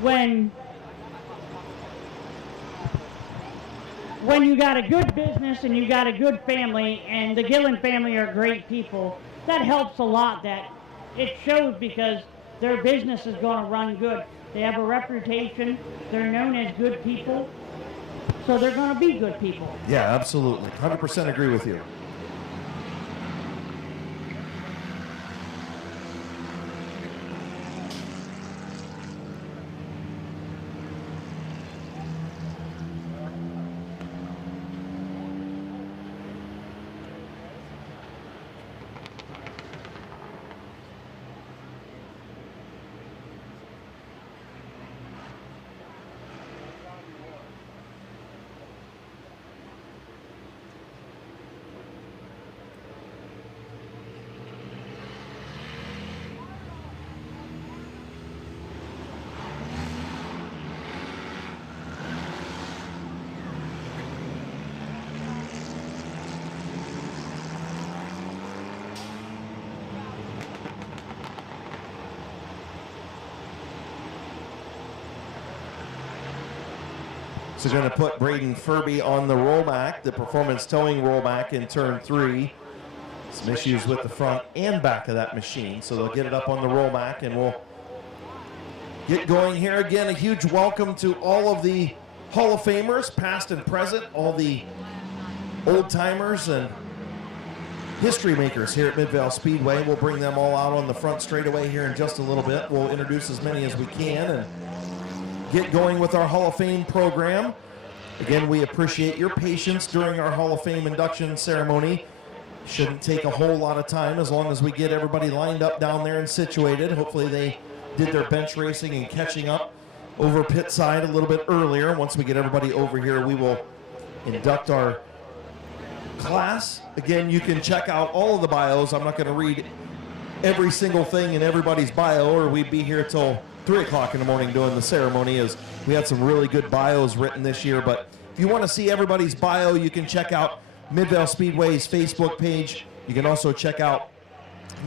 when you got a good business and you got a good family, and the Gillen family are great people, that helps a lot. That it shows because their business is going to run good. They have a reputation. They're known as good people, so they're going to be good people. Yeah, absolutely. 100% agree with you. So going to put Braden Furby on the rollback, the performance towing rollback in turn 3. Some issues with the front and back of that machine, so they'll get it up on the rollback, and we'll get going here. Again, a huge welcome to all of the Hall of Famers, past and present, all the old-timers and history makers here at Midvale Speedway. We'll bring them all out on the front straightaway here in just a little bit. We'll introduce as many as we can and get going with our Hall of Fame program. Again, we appreciate your patience during our Hall of Fame induction ceremony. Shouldn't take a whole lot of time as long as we get everybody lined up down there and situated. Hopefully they did their bench racing and catching up over pit side a little bit earlier. Once we get everybody over here, we will induct our class. Again, you can check out all of the bios. I'm not going to read every single thing in everybody's bio, or we'd be here till 3 o'clock in the morning doing the ceremony, as we had some really good bios written this year. But if you want to see everybody's bio, you can check out Midvale Speedway's Facebook page. You can also check out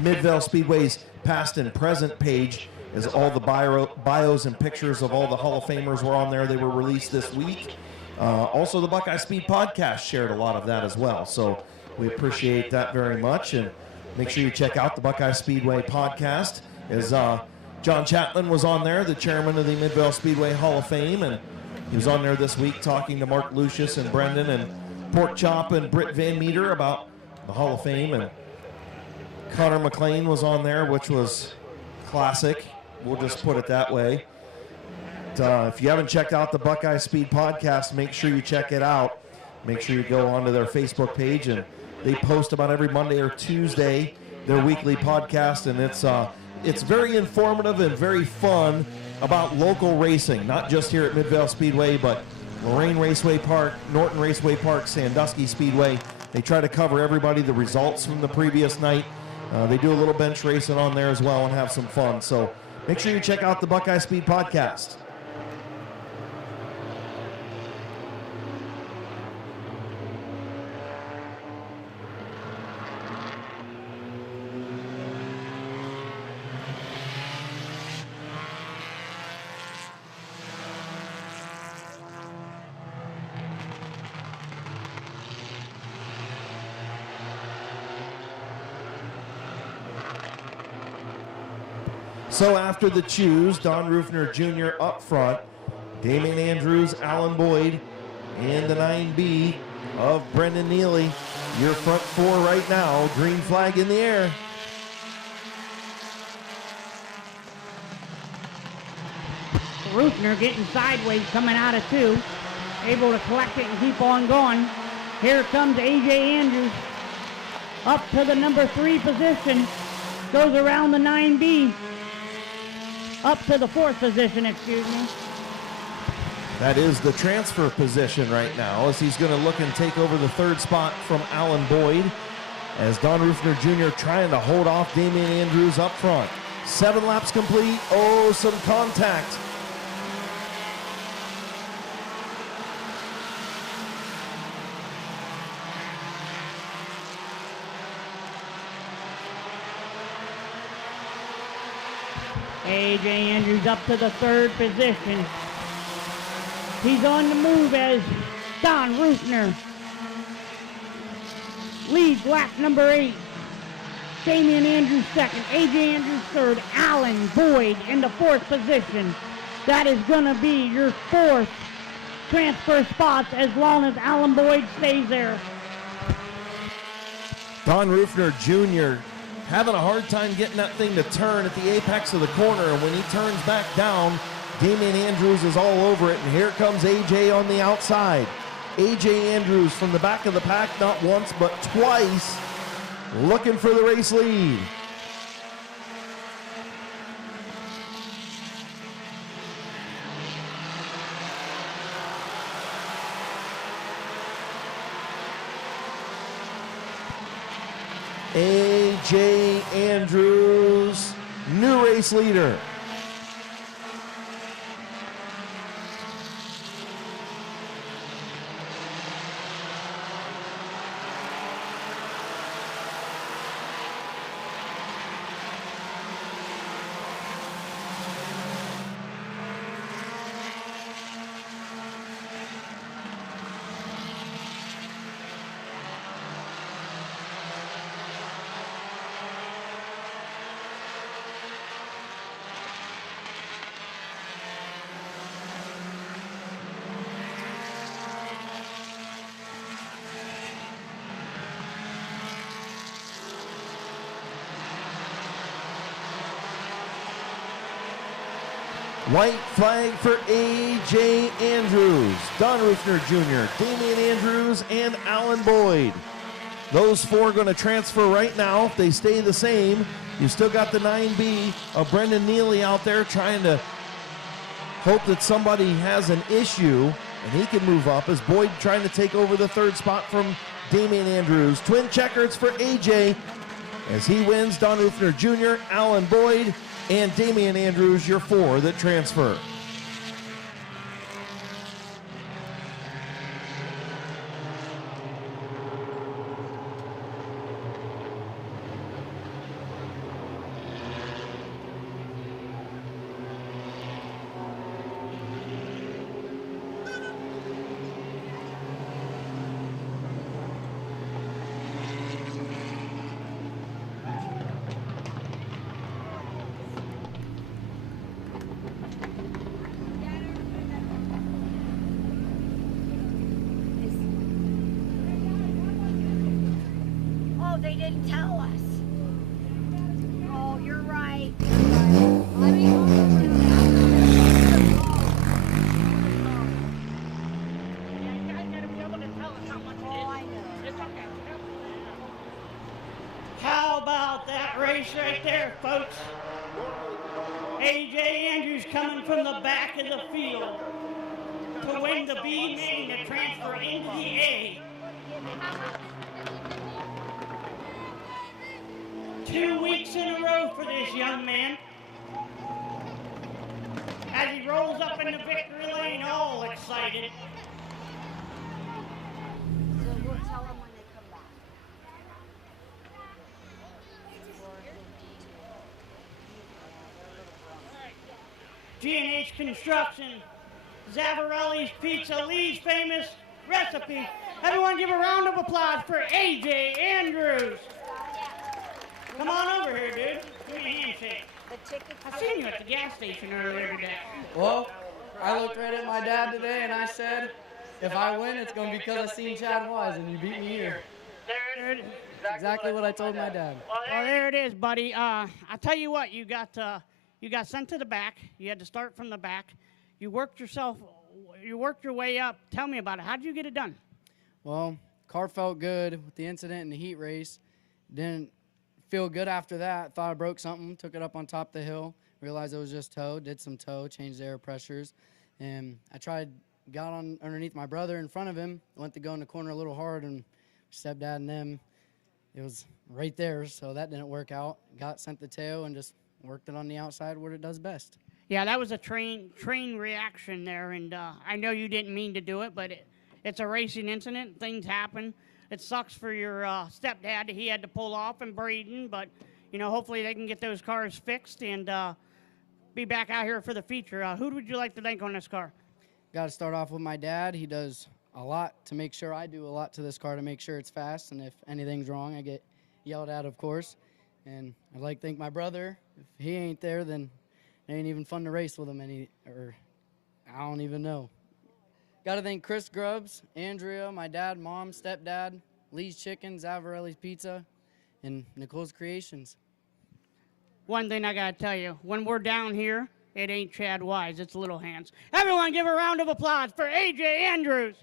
Midvale Speedway's past and present page, as all the bios and pictures of all the Hall of Famers were on there. They were released this week. Also, the Buckeye Speed Podcast shared a lot of that as well. So we appreciate that very much. And make sure you check out the Buckeye Speedway Podcast, as John Chapman was on there, the chairman of the Midvale Speedway Hall of Fame, and he was on there this week talking to Mark Lucius and Brendan and Pork Chop and Britt Van Meter about the Hall of Fame. And Connor McLean was on there, which was classic. We'll just put it that way. If you haven't checked out the Buckeye Speed Podcast, make sure you check it out. Make sure you go onto their Facebook page, and they post about every Monday or Tuesday their weekly podcast, and it's very informative and very fun about local racing, not just here at Midvale Speedway, but Lorraine Raceway Park, Norton Raceway Park, Sandusky Speedway. They try to cover everybody, the results from the previous night. They do a little bench racing on there as well and have some fun. So make sure you check out the Buckeye Speed Podcast. So after the choose, Don Rufner Jr. up front, Damien Andrews, Alan Boyd, and the 9B, of Brendan Neely. Your front four right now, green flag in the air. Rutner getting sideways, coming out of 2. Able to collect it and keep on going. Here comes A.J. Andrews. Up to the number 3 position. Goes around the 9B. Up to the 4th position, excuse me. That is the transfer position right now, as he's going to look and take over the 3rd spot from Alan Boyd, as Don Rufner Jr. trying to hold off Damian Andrews up front. 7 laps complete. Oh, some contact. A.J. Andrews up to the 3rd position. He's on the move as Don Rufner leads lap number 8. Damian Andrews 2nd, A.J. Andrews 3rd, Alan Boyd in the 4th position. That is going to be your 4th transfer spots as long as Alan Boyd stays there. Don Rufner Jr. having a hard time getting that thing to turn at the apex of the corner, and when he turns back down, Damian Andrews is all over it, and here comes AJ on the outside. AJ Andrews from the back of the pack, not once but twice, looking for the race lead. A.J. Andrews, new race leader. White flag for A.J. Andrews, Don Rufner Jr., Damian Andrews, and Alan Boyd. Those 4 going to transfer right now. If they stay the same, you still got the 9B of Brendan Neely out there trying to hope that somebody has an issue and he can move up, as Boyd trying to take over the 3rd spot from Damian Andrews. Twin checkers for A.J. as he wins. Don Rufner Jr., Alan Boyd, and Damian Andrews, your 4 that transfer. They didn't tell us. Oh, you're right. I mean, You guys gotta be able to tell us how much it is. oh, I know. It's okay. How about that race right there, folks? A.J. Andrews coming from the back of the field to win the B main to transfer into the A. 2 weeks in a row for this young man. As he rolls up in the victory lane, all excited. So we'll tell them when they come back. G&H Construction, Zavarelli's Pizza, Lee's famous recipe. Everyone give a round of applause for A.J. Andrews. Come on over here, dude. Give me a handshake. The tickets. I seen you at the gas station earlier today. Well, I looked right at my dad today and I said, if I win, it's going to be because I seen Chad Wise and you beat me here. There it is. Exactly what I told my dad. Well, there it is, buddy. I'll tell you what, you got sent to the back. You had to start from the back. You worked your way up. Tell me about it. How did you get it done? Well, car felt good with the incident in the heat race. Didn't feel good after that. Thought I broke something. Took it up on top of the hill. Realized it was just tow. Did some tow. Changed the air pressures. And I got on underneath my brother in front of him. Went to go in the corner a little hard, and stepdad and them, it was right there, so that didn't work out. Got sent the tail and just worked it on the outside where it does best. Yeah, that was a train reaction there, and I know you didn't mean to do it, but it's a racing incident. Things happen. It sucks for your stepdad. He had to pull off and Braden, but hopefully they can get those cars fixed and be back out here for the feature. Who would you like to thank on this car? Got to start off with my dad. He does a lot to make sure I do a lot to this car to make sure it's fast, and if anything's wrong, I get yelled at, of course. And I'd like to thank my brother. If he ain't there, then it ain't even fun to race with him or I don't even know. Got to thank Chris Grubbs, Andrea, my dad, mom, stepdad, Lee's Chicken, Zavarelli's Pizza, and Nicole's Creations. One thing I got to tell you, when we're down here, it ain't Chad Wise, it's Little Hands. Everyone give a round of applause for AJ Andrews.